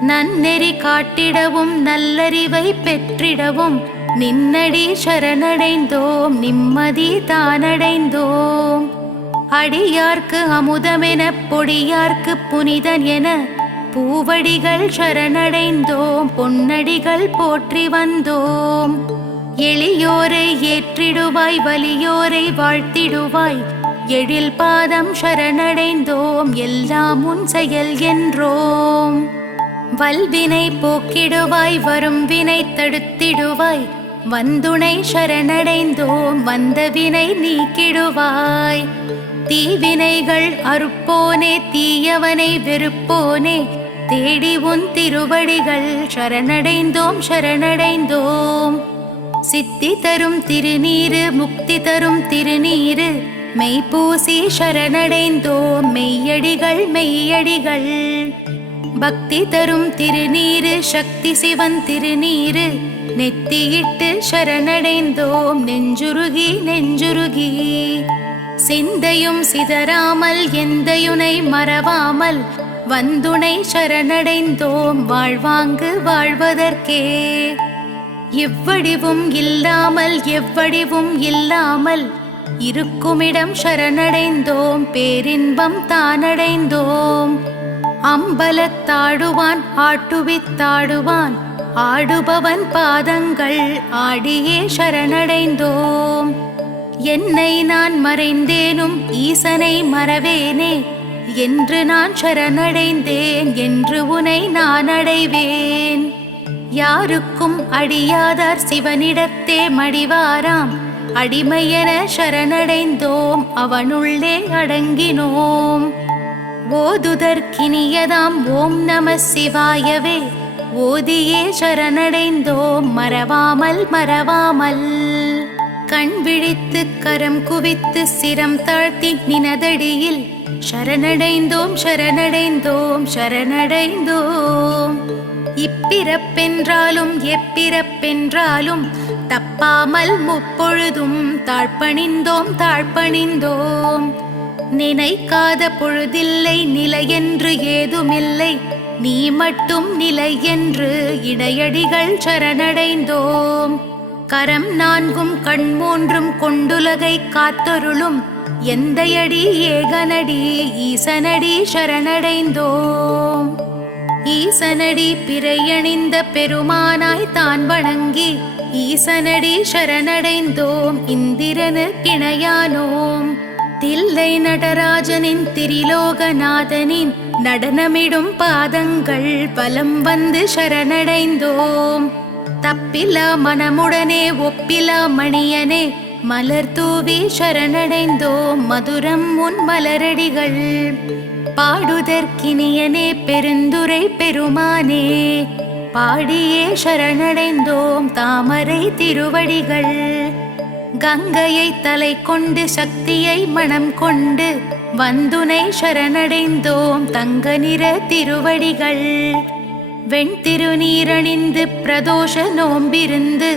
நன்னெறி காட்டிடவும் நல்லறிவை பெற்றிடவும் நின்னடி சரணடைந்தோம் நிம்மதி தானடைந்தோம் அடியார்க்கு அமுதமென பொடியார்க்கு புனிதன் என பூவடிகள் சரணடைந்தோம் பொன்னடிகள் போற்றி வந்தோம் எளியோரை ஏற்றிடுவாய் வலியோரை வாழ்த்திடுவாய் எழில் பாதம் சரணடைந்தோம் எல்லாம் உன் செயல் என்றோம் வல்வினை போக்கிடுவாய் வரும் வினை தடுத்திடுவாய் வந்துணை சரணடைந்தோம் வந்த வினை நீக்கிடுவாய் தீவினைகள் அறுப்போனே தீயவனை வெறுப்போனே தேடி உன் திருவடிகள் சரணடைந்தோம் சரணடைந்தோம் சித்தி தரும் திருநீரு முக்தி தரும் திருநீரு மெய்ப்பூசி சரணடைந்தோம் மெய்யடிகள் மெய்யடிகள். பக்தி தரும் திருநீரு சக்தி சிவன் திருநீரு நெத்தியிட்டு சரணடைந்தோம் நெஞ்சுருகி நெஞ்சுருகி. சிந்தையும் சிதறாமல் எந்தையுனை மறவாமல் வந்துனை சரணடைந்தோம் வாழ்வாங்கு வாழ்வதற்கே. எவ்வடிவும் இல்லாமல் எவ்வடிவும் இல்லாமல் இருக்குமிடம் சரணடைந்தோம் பேரின்பம் தானடைந்தோம். அம்பலத்தாடுவான் ஆட்டுவித்தாடுவான் ஆடுபவன் பாதங்கள் ஆடியே சரணடைந்தோம். என்னை நான் மறைந்தேனும் ஈசனை மறவேனே என்று நான் சரணடைந்தேன் என்று உனை நான் அடைவேன். யாருக்கும் அடியாதார் சிவனிடத்தே மடிவாராம் அடிமையென சரணடைந்தோம் அவனுள்ளே அடங்கினோம். ஓதுதற்கினியதாம் ஓம் நம சிவாயவே ஓதியே சரணடைந்தோம் மறவாமல் மறவாமல். கண் விழித்து கரம் குவித்து சிரம் தாழ்த்தி நினதடியில் சரணடைந்தோம் சரணடைந்தோம் சரணடைந்தோம். இப்பிறப்பென்றாலும் எப்பிறப்பென்றாலும் தப்பாமல் முப்பொழுதும் தாழ்பணிந்தோம் தாழ்பணிந்தோம். நினைக்காத பொழுதில்லை நிலையென்று ஏதுமில்லை நீ மட்டும் நிலை என்று இடையடிகள் சரணடைந்தோம். கரம் நான்கும் கண் மூன்றும் கொண்டுலகை காத்தொருளும் எந்தையடி ஏகனடி ஈசனடி சரணடைந்தோம். ஈசனடி பிறையணிந்த பெருமானாய் தான் வணங்கி ஈசனடி சரணடைந்தோம் இந்திரனு கிணையானோம். தில்லை நடராஜனின் திரிலோகநாதனின் நடனமிடும் பாதங்கள் பலம் வந்து சரணடைந்தோம். தப்பிலா மனமுடனே ஒப்பிலா மணியனே மலர் தூவி சரணடைந்தோம் மதுரம் உன் மலரடிகள். பாடுதற்கினியனே பெருந்துரை பெருமானே பாடியே சரணடைந்தோம் தாமரை திருவடிகள். கங்கையை தலை கொண்டு சக்தியை மனம் கொண்டு வந்துனை சரணடைந்தோம் தங்க நிற திருவடிகள். வெண்திருநீரணிந்து பிரதோஷ நோம்பிருந்து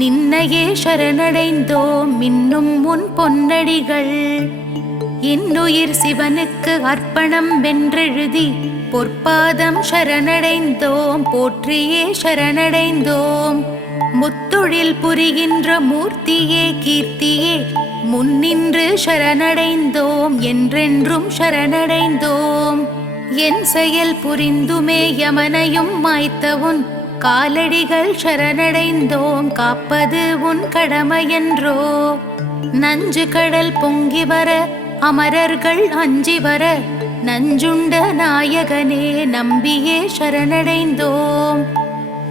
நின்னையே சரணடைந்தோம் மின்னும் உன் பொன்னடிகள். இன்னுயிர் சிவனுக்கு அர்ப்பணம் வென்றெழுதி பொற்பாதம் சரணடைந்தோம் போற்றியே சரணடைந்தோம். முத்தொழில் புரிகின்ற மூர்த்தியே கீர்த்தியே முன்னின்று சரணடைந்தோம் என்றென்றும் சரணடைந்தோம். என் செயல் புரிந்துமே யமனையும் மாய்த்தவுன் காலடிகள் சரணடைந்தோம் காப்பது உன் கடமையன்றோ. நஞ்சு கடல் பொங்கி வர அமரர்கள் அஞ்சி வர நஞ்சுண்ட நாயகனே நம்பியே சரணடைந்தோம்.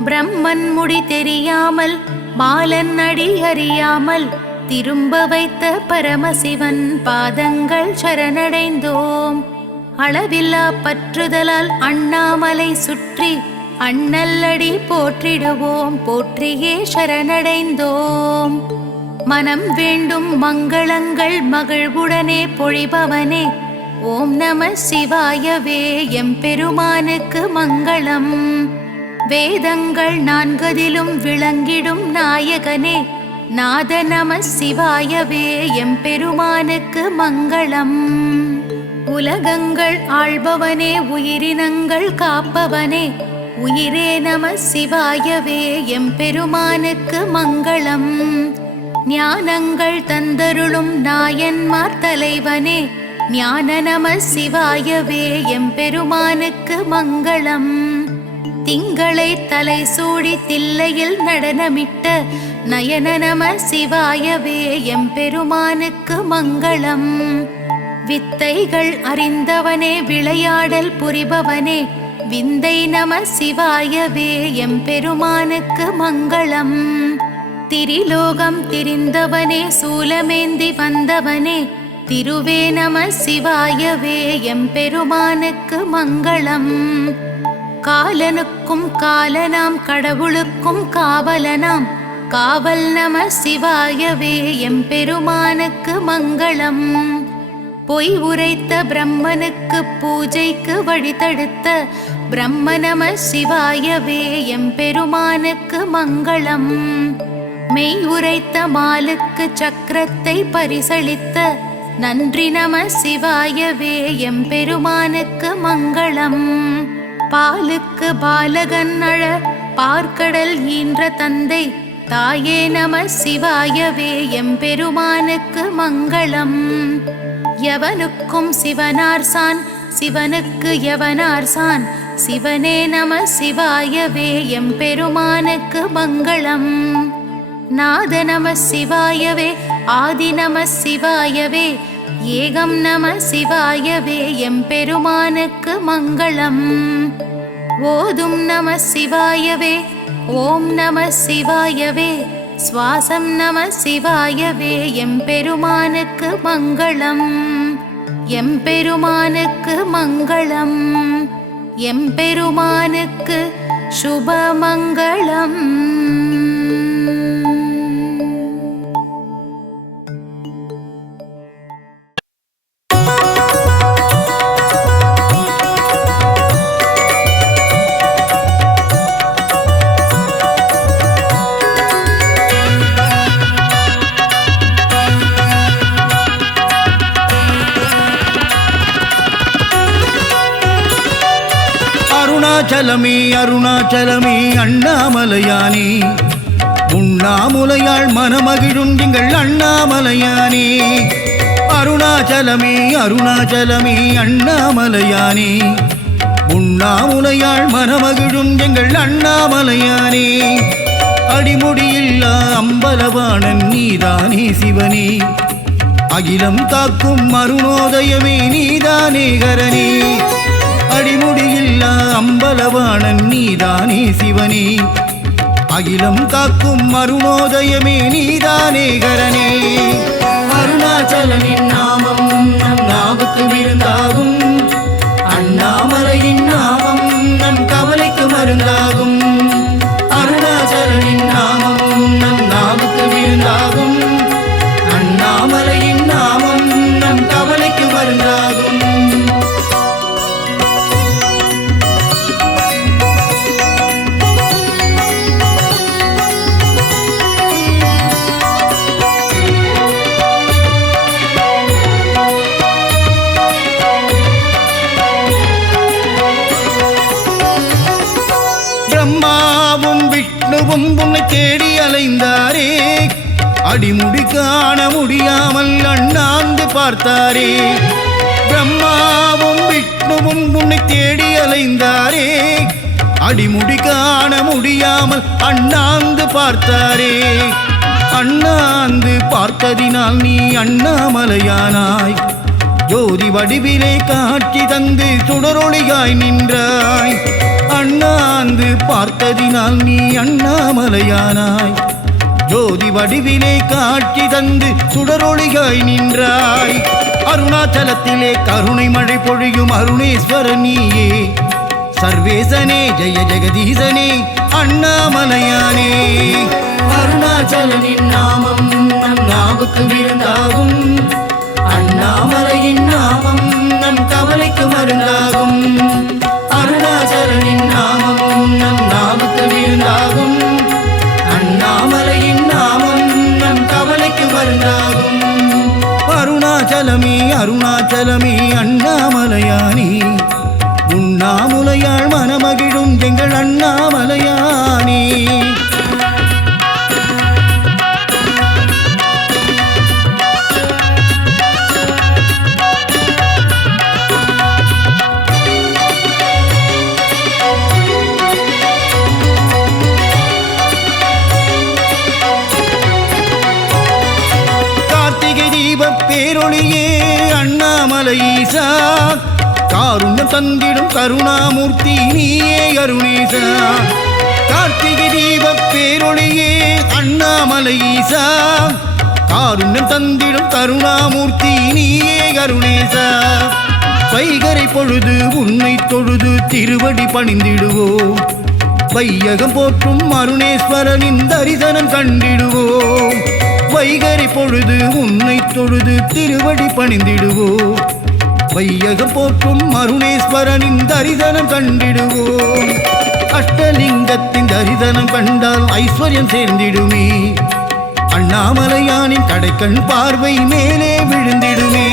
பிரம்மன் முடி தெரியாமல் பாலன் அடி அறியாமல் திரும்ப வைத்த பரமசிவன் பாதங்கள் சரணடைந்தோம். அளவில்லா பற்றுதலால் அண்ணாமலை சுற்றி அண்ணல்லடி போற்றிடுவோம் போற்றியே சரணடைந்தோம். மனம் வேண்டும் மங்களங்கள் மகிழ்வுடனே பொழிபவனே ஓம் நம சிவாயவே எம்பெருமானுக்கு மங்களம். வேதங்கள் நான்கதிலும் விளங்கிடும் நாயகனே நாத நம சிவாயவே எம்பெருமானுக்கு மங்களம். உலகங்கள் ஆள்பவனே உயிரினங்கள் காப்பவனே உயிரே நம சிவாயவே எம்பெருமானுக்கு மங்களம். ஞானங்கள் தந்தருளும் நாயன்மார் தலைவனே ஞான நம சிவாயவே எம்பெருமானுக்கு மங்களம். திங்களை தலை சூடி தில்லையில் நடனமிட்ட நயன நம சிவாயவே எம்பெருமானுக்கு மங்களம். வித்தைகள் அறிந்தவனே விளையாடல் புரிபவனே விந்தை நம சிவாயவே எம்பெருமானுக்கு மங்களம். திரிலோகம் திரிந்தவனே சூலமேந்தி வந்தவனே திருவே நம சிவாயவே எம்பெருமானுக்கு மங்களம். காலனுக்கும் காலனாம் கடவுளுக்கும் காவலனாம் காவல் நம சிவாயவே எம்பெருமானுக்கு மங்களம். பொய் உரைத்த பிரம்மனுக்கு பூஜைக்கு வழிதடுத்த பிரம்ம நம சிவாயவே எம்பெருமானுக்கு மங்களம். மெய் உரைத்த மாலுக்கு சக்கரத்தை பரிசளித்த நன்றி நம சிவாயவே எம்பெருமானுக்கு மங்களம். பாலுக்கு பாலகன் அழ பார்க்கடல் ஈன்ற தந்தை தாயே நம சிவாயவே எம்பெருமானுக்கு மங்களம். எவனுக்கும் சிவனார்சான் சிவனுக்கு எவனார்சான் சிவனே நம சிவாயவே எம்பெருமானுக்கு மங்களம். நாத நம சிவாயவே ஆதி நம சிவாயவே ஏகம் நம சிவாயவே எம்பெருமானுக்கு மங்களம். ஓதும் நம சிவாயவே ஓம் நம சிவாயவே சுவாசம் நம சிவாயவே எம்பெருமானுக்கு மங்களம். எம்பெருமானுக்கு மங்களம். எம்பெருமானுக்கு சுபமங்களம். அருணாச்சலமே அருணாச்சலமே அண்ணாமலையானே உண்ணாமுலையாள் மனமகிழும் எங்கள் அண்ணாமலையானே. அருணாச்சலமே அருணாச்சலமே அண்ணாமலையானே உண்ணாமுலையாள் மனமகிழும் எங்கள் அண்ணாமலையானே. அடிமுடியில்லா அம்பலவாணன் நீதானே சிவனே அகிலம் காக்கும் அருணோதயமே நீதானே கரனே. அடிமுடியில்லா அம்பலவாணன் நீதானே சிவனே அகிலம் காக்கும் அருணோதயமே நீதானே கரனே. அருணாச்சலனின் நாமம் நம் நாவுக்கு விருந்தாகும் அண்ணாமலையின் நாமம் நம் கவலைக்கு மருந்தாகும். அருணாச்சலனின் நாமம் நம் நாவுக்கு விருந்தாகும் அண்ணாமலையின் நாமம் நம் கவலைக்கு மருந்தாகும். பிரம்மாவும் விஷ்ணுவும் உன்னை தேடி அலைந்தாரே அடிமுடி காண முடியாமல் அண்ணாந்து பார்த்தாரே. பிரம்மாவும் விஷ்ணுவும் உன்னை தேடி அலைந்தாரே அடிமுடி காண முடியாமல் அண்ணாந்து பார்த்தாரே. அண்ணாந்து பார்த்ததினால் நீ அண்ணாமலையானாய் ஜோதி வடிவிலே காட்சி தந்து சுடரொளியாய் நின்றாய். அண்ணாந்து பார்த்ததினால் நீ அண்ணாமலையானாய் ஜோதி வடிவிலே காட்சி தந்து சுடரொளியாய் நின்றாய். அருணாச்சலத்திலே கருணை மழை பொழியும் அருணேஸ்வரனியே சர்வேசனே ஜெய ஜெகதீசனே அண்ணாமலையானே. அருணாச்சலனின் நாமம் நம் நாவுக்கு விருந்தாகும் அண்ணாமலையின் நாமம் நம் கவலைக்கு மருந்தாகும். அருணாச்சலனின் நாமம் நம் நாவுக்கு விருந்தாகும் அண்ணாமலையின் நாமம் நம் கவலைக்கு மருந்தாகும். அருணாச்சலமே அருணாச்சலமே அண்ணாமலையானே உண்ணாமுலையாள் மனமகிழும் எங்கள் அண்ணாமலையானே. பேரொளியே அண்ணாமலை ஈசா காருண்யம் தந்திடும் கருணாமூர்த்தி நீயே அருணேசா. கார்த்திகை தீப பேரொளியே அண்ணாமலை ஈசா காருண்யம் தந்திடும் கருணாமூர்த்தி நீயே அருணேசா. வைகரை பொழுது உன்னை தொழுது திருவடி பணிந்திடுவோம் வையகம் போற்றும் அருணேஸ்வரனின் தரிசனம் கண்டிடுவோம். வைகரை பொழுது உன்னை தொழுது திருவடி பணிந்திடுவோம். வையகம் போற்றும் அருணேஸ்வரனின் தரிசனம் கண்டிடுவோம். அஷ்டலிங்கத்தின் தரிசனம் கண்டால் ஐஸ்வர்யம் சேர்ந்திடுமே. அண்ணாமலையானின் கடைக்கண் பார்வை மேலே விழுந்திடுமே.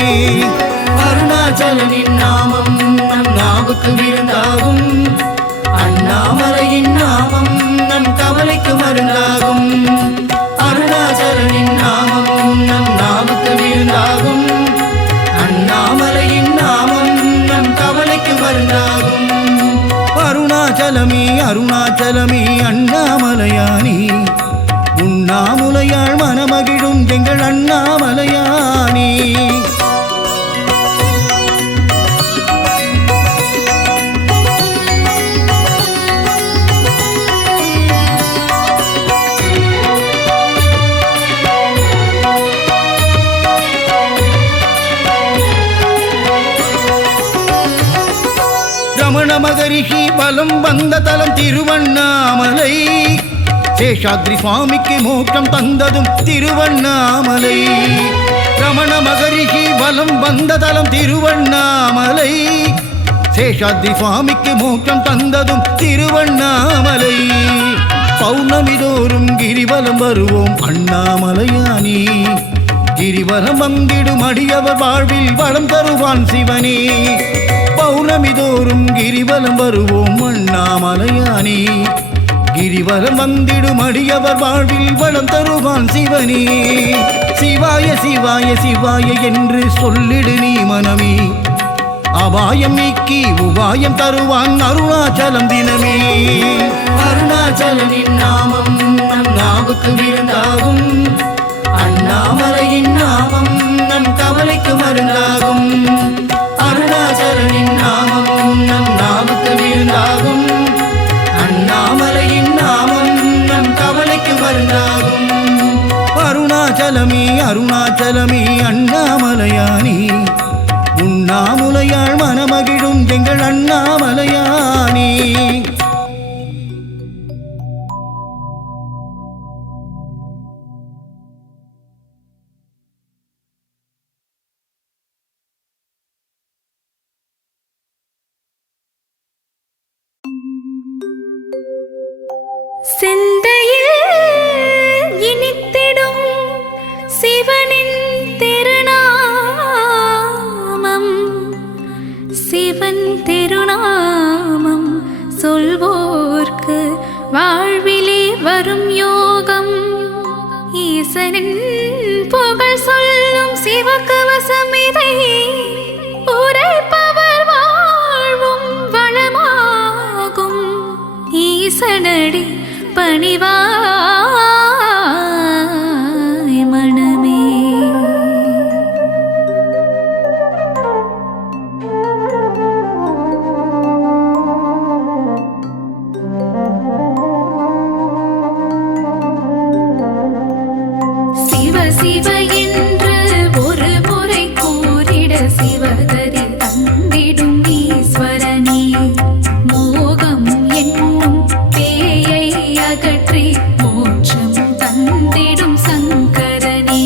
அருணாச்சலனின் நாமம் நம் நாவுக்கு விருந்தாகும். அண்ணாமலையின் நாமம் நம் கவலைக்கு மருந்தாகும். அருணாச்சலனின் நாமம் நம் நாவுக்கு விருந்தாகும். அண்ணாமலையின் நாமம் நம் கவலைக்கு மருந்தாகும். அருணாச்சலமே அருணாச்சலமே அண்ணாமலையானே, உண்ணாமுலையாள் மனமகிழும் எங்கள் அண்ணாமலையானே. ரமண மகரிஷி பலம் வந்த தலம் திருவண்ணாமலை. சேஷாத்ரி சுவாமிக்கு மோட்சம் தந்ததும் திருவண்ணாமலை. ரமண மகரிஷி பலம் வந்த தலம் திருவண்ணாமலை. சேஷாத்ரி சுவாமிக்கு மோட்சம் தந்ததும் திருவண்ணாமலை. பௌர்ணமி தோறும் கிரிவலம் வருவோம் அண்ணாமலையானே. கிரிவலம் வந்திடும் அடியவர் வாழ்வில் வளம் தருவான் சிவனே. பௌர்ணமி தோறும் கிரிவலம் வருவோம் அண்ணாமலையானே. கிரிவலம் வந்திடும் அடியவர் வாழ்வில் வளம் தருவான் சிவனே. சிவாய சிவாய சிவாய என்று சொல்லிடு நீ மனமே. அபாயம் நீக்கி உபாயம் தருவான் அருணாச்சலம் தினமே. அருணாச்சலனின் நாமம் நம் நாவுக்கு விருந்தாகும். அண்ணாமலையின் நாமம் நம் கவலைக்கு மருந்தாகும். அருணாச்சலனின் நாமம் நம் நாவுக்கு விருந்தாகும். அண்ணாமலையின் நாமம் நம் கவலைக்கு மருந்தாகும். அருணாச்சலமே அருணாச்சலமே அண்ணாமலையானே, உண்ணாமுலையாள் மனமகிழும் எங்கள் அண்ணாமலையானே. சிந்தையில் இனித்திடும் சிவனின் திருநாமம். சிவன் திருநாமம் சொல்வோர்க்கு வாழ்விலே வரும் யோகம். ஈசனின் புகழ் சொல்லும் சிவகவசம் இதை உரைப்பவர் வாழ்வும் வளமாகும். ஈசனடி பணிவாய் மனமே. சிவ சிவ என்று ஒரு முறை கூறிட சிவகதி தந்திடும் ஈஸ்வரனே. மோகம் என்னும் பேயை அகற்றி மோட்சம் தந்திடும் சங்கரனே.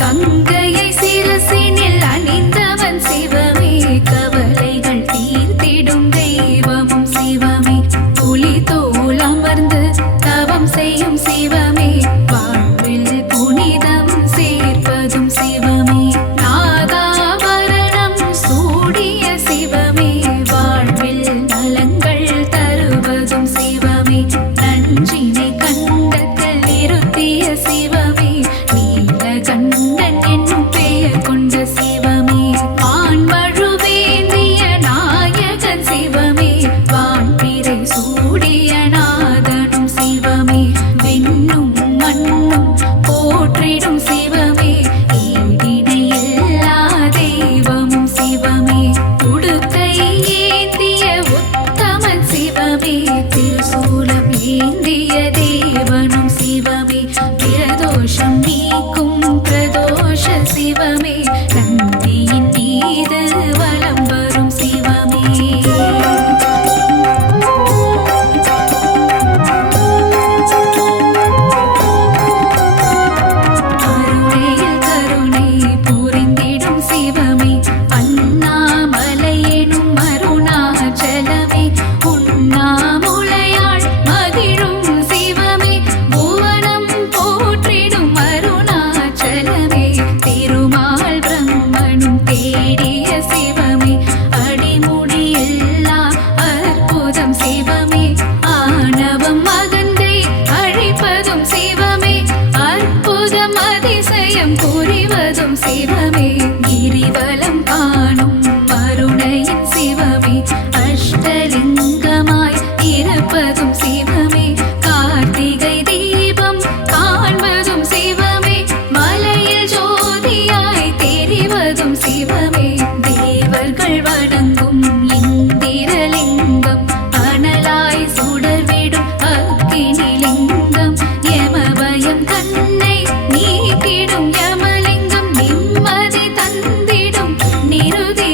கங்கையை சிரசினில் அணிந்தவன் சிவமே. கவலைகள் தீர்த்திடும் தெய்வமும் சிவமே. புலி தோல் அமர்ந்து தவம் செய்யும் சிவமே. வாழ்வில் புனிதம் சேர்ப்பதும் சிவமே. நாகாபரணம் சூடிய சிவமே. வாழ்வில் நலங்கள் தருவதும் சிவமே. நஞ்சினை கண்டத்தில் நிறுத்திய சிவமே. நீலகண்டன் என்னும் பெயர் கொண்ட சிவமே. ஆண்மழுவேந்திய நாயகன் சிவமே. வான்பிறை சூடிய நாதனும் சிவமே. விண்ணும் மண்ணும் போற்றிடும் சிவமே. ஈடிணையில்லா தெய்வமும் சிவமே. உடுக்கை ஏந்திய உத்தமன் சிவமே. திருசூலம் ஏந்திய தேவனும் சிவமே. பிரதோஷம் நீக்கும் பிரதோஷ சிவமே. நந்தியின் மீது வலம் வரும் சிவமே. சிவமே கிரிவலம் காணும் கருணையின் சிவமே அஷ்டலிங்கமாய் இருப்பதும் சிவமே கார்த்திகை தீபம் காண்பதும் சிவமே மலையில் ஜோதியாய் தெரிவதும் சிவமே தேவர்கள் வணங்கும் இந்திரலிங்கம் அனலாய் சுடர்விடும் அக்கினிலிங்கம் யமபயம் தன்னை நீக்கிடும் யமலிங்கம் நிம்மதி தந்திடும் நிருதி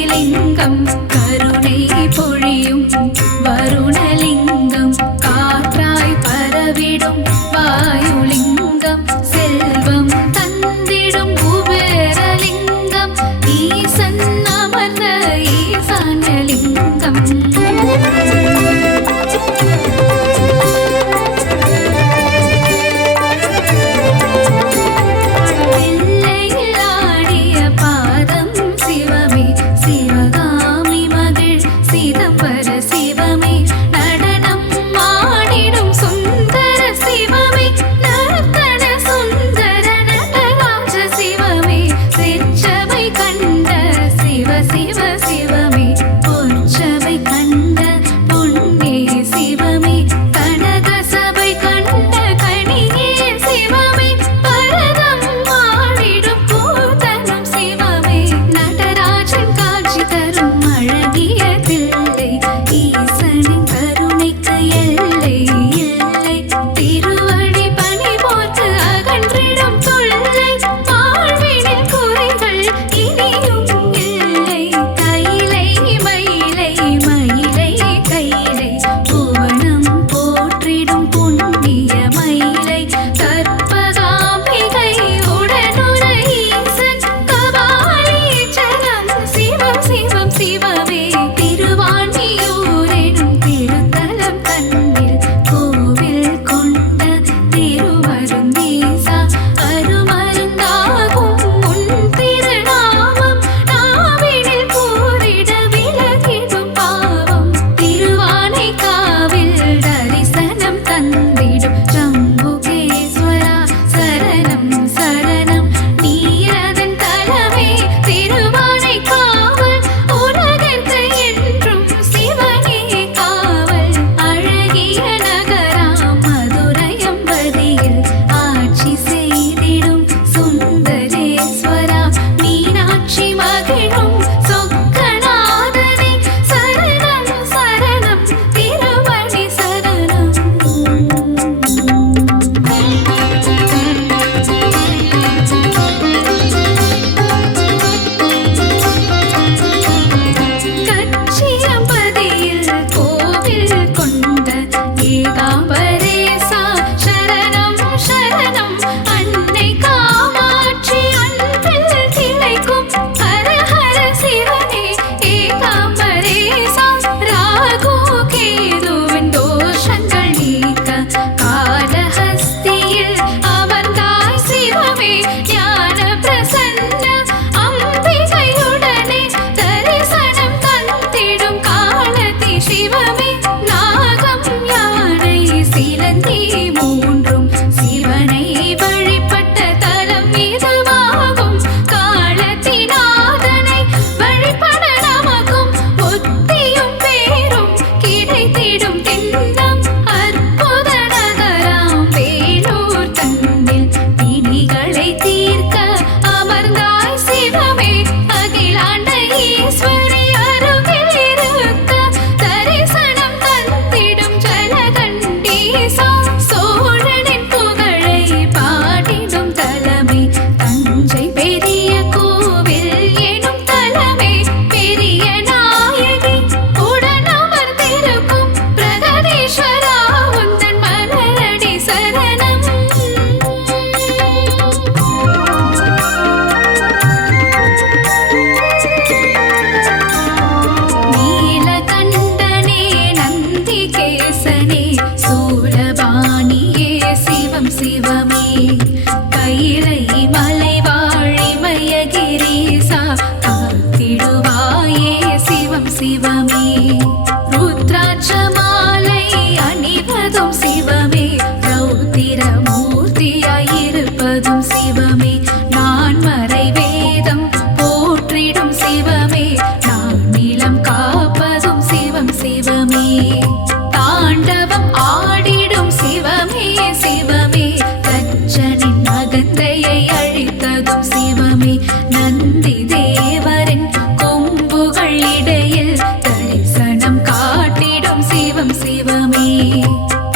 நந்தி தேவரின் கொம்புகள் இடையில் தரிசனம் காட்டிடும் சிவம் சிவமே.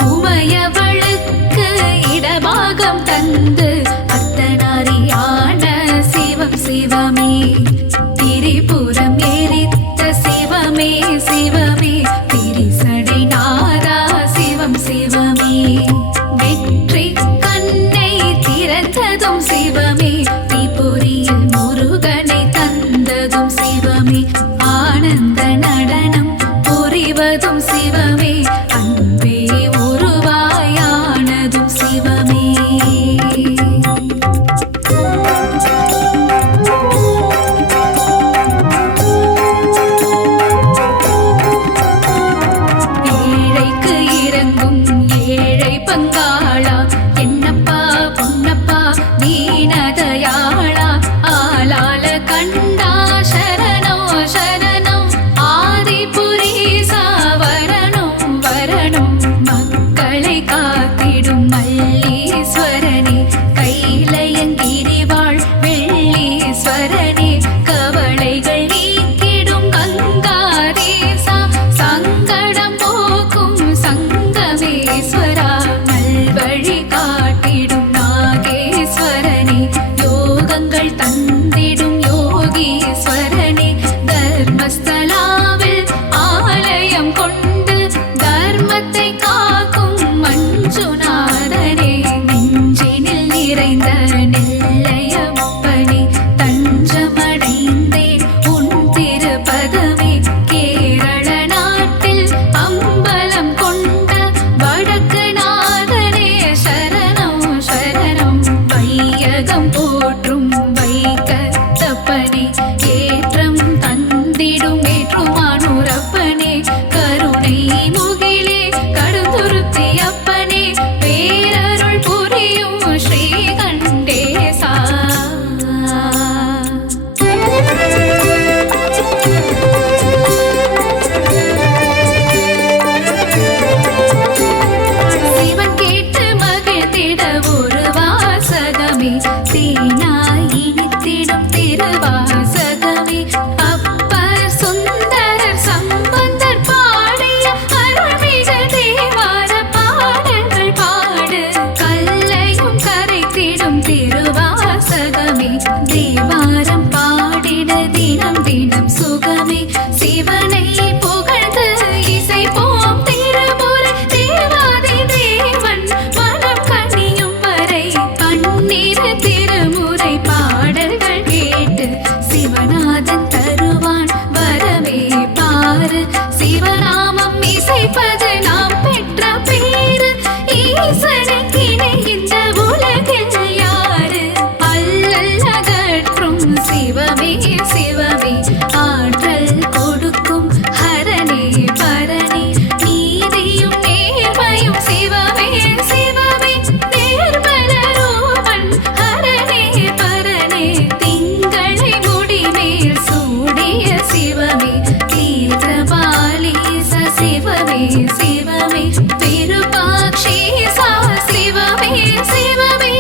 உமையவளுக்கு இடபாகம் தந்து அர்த்தநாரியான சிவம் சிவமே. திரிபுரம் எரித்த சிவமே சிவமே, திரிசடை நாதா சிவம் சிவமே. வெற்றி கண்ணை திறந்ததும் சிவமே, தீபொறியில் முருகனை தந்ததும் சிவமே. ஆனந்த நடனம் புரிவதும் சிவமே, அன்பே உருவாயானதும் சிவமே. ஏழைக்கு இறங்கும் ஏழை பங்காளா, என்னப்பா பொன்னப்பா தீனதயாளா, ஆளாள கண்டா சரணோ சரணம், ஆதிபுரீசா வரணும் வரணும். மக்களை காத்திடும் மல்லீஸ்வரனே, கைலயங்கிரிவாழ் வெள்ளீஸ்வரனே, கவலைகள் நீக்கிடும் கங்காதேசா, சங்கடம் போக்கும் சங்கமேஸ்வரா, நல்வழி காட்டிடும் நாகேஸ்வரனே, யோகங்கள் தந்திடும் யோகீஸ்வரனே, தர்மஸ்தலாவில் ஆலயம் கொண்டு தர்மத்தை காக்கும் மஞ்சுநாதனே, நெஞ்சினில் நிறைந்த நெல்லையப்பனே, தஞ்சமடைந்தேன் உன் திருப்பதமே. கேரள நாட்டில் அம்பலம் கொண்ட வடக்கு நாதனே சரணம் சரணம். வையகம் போற்றும் வைக்கத்தப்பனே, ஏற்றம் தந்திடும் ஏற்றுமானூரப்பனே, கருணை முகிலே கடுந்துருத்தி அப்பனே, பேரருள் புரியும் ஸ்ரீகண்டேசா. சிவன் கேட்டு மகிழ்ந்திட ஒரு வாசகமே, தேனாய் இனித்திடும் திருவாசகமே. அப்பர் சுந்தரர் சம்பந்தர் பாடிய அருள்மிகு தேவார பாடல்கள் பாடு, கல்லையும் கரைத்திடும் திருவாசகமே. தேவாரம் பாடிட தினம் தினம் சுகமே, சிவனை புகழ்ந்து இசைப்போம் திருமுறை, தேவாதி தேவன் மனம் கனியும் வரை பன்னிரு திருமுறை பாடல்கள் கேட்டு சிவநாதன் தருவான் வரவே பாரு. சிவநாமம் இசைப்பது நாம் பெற்ற பேரு, ஈசனுக்கு இணை இந்த உலகில் யாரு? அல்லல் அகற்றும் சிவமே சிவமே, ஆற்றல் கொடுக்கும் ஹரனே பரனே, நீதியும் நேர்மையும் சிவமே சிவமே, நேர்மலரூபன் ஹரனே பரனே, திங்களை முடிமேல் சூடிய சிவமே, தீர்த்தபாலீச சிவமே சிவமே, விருபாக்ஷீசா சிவமே சிவமே.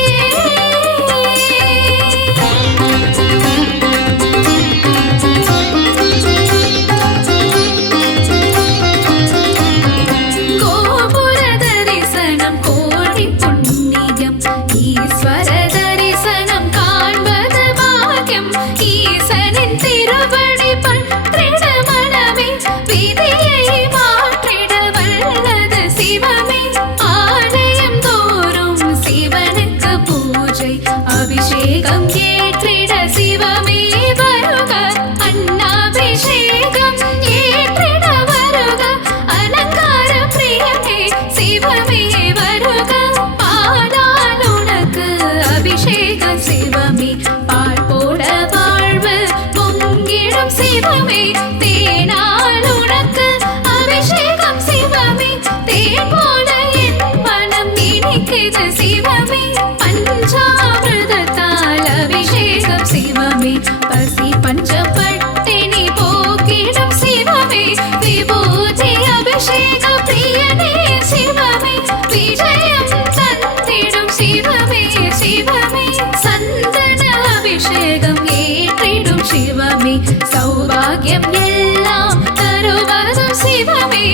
கோபுர தரிசனம் கோடி புண்ணியம், ஈஸ்வர தரிசனம் காண்பது பாக்கியம், ஈசனின் திருவடி பற்றிட மனமே, விதியை மாற்றிட வல்லது சிவமே. ஆலயம் தோறும் சிவனுக்கு பூஜை அபிஷேகம் ஏற்றிட சிவமே வருக, அன்னாபிஷேகம் ஏற்றிட வருக, அலங்கார பிரியனே சிவமே வருக. பாடால் உனக்கு அபிஷேகம் சிவமே, பால் போட வாழ்வு பொங்கிடும் சிவமே, தேனால் உனக்கு அபிஷேகம் சிவமே, தேன் போல என் மனம் இனிக்குது சிவமே, பஞ்சாமிர்தத்தால் அபிஷேகம் சிவமே, பசி பஞ்சப்பட்டினி போக்கிடும் சிவமே, விபூதி அபிஷேக பிரியனே சிவமே, விஜயம் தந்திடும் சிவமே சிவமே, சந்தன அபிஷேகம் ஏற்றிடும் சிவமே சௌபாகியம் எல்லாம் தருவதும் சிவமே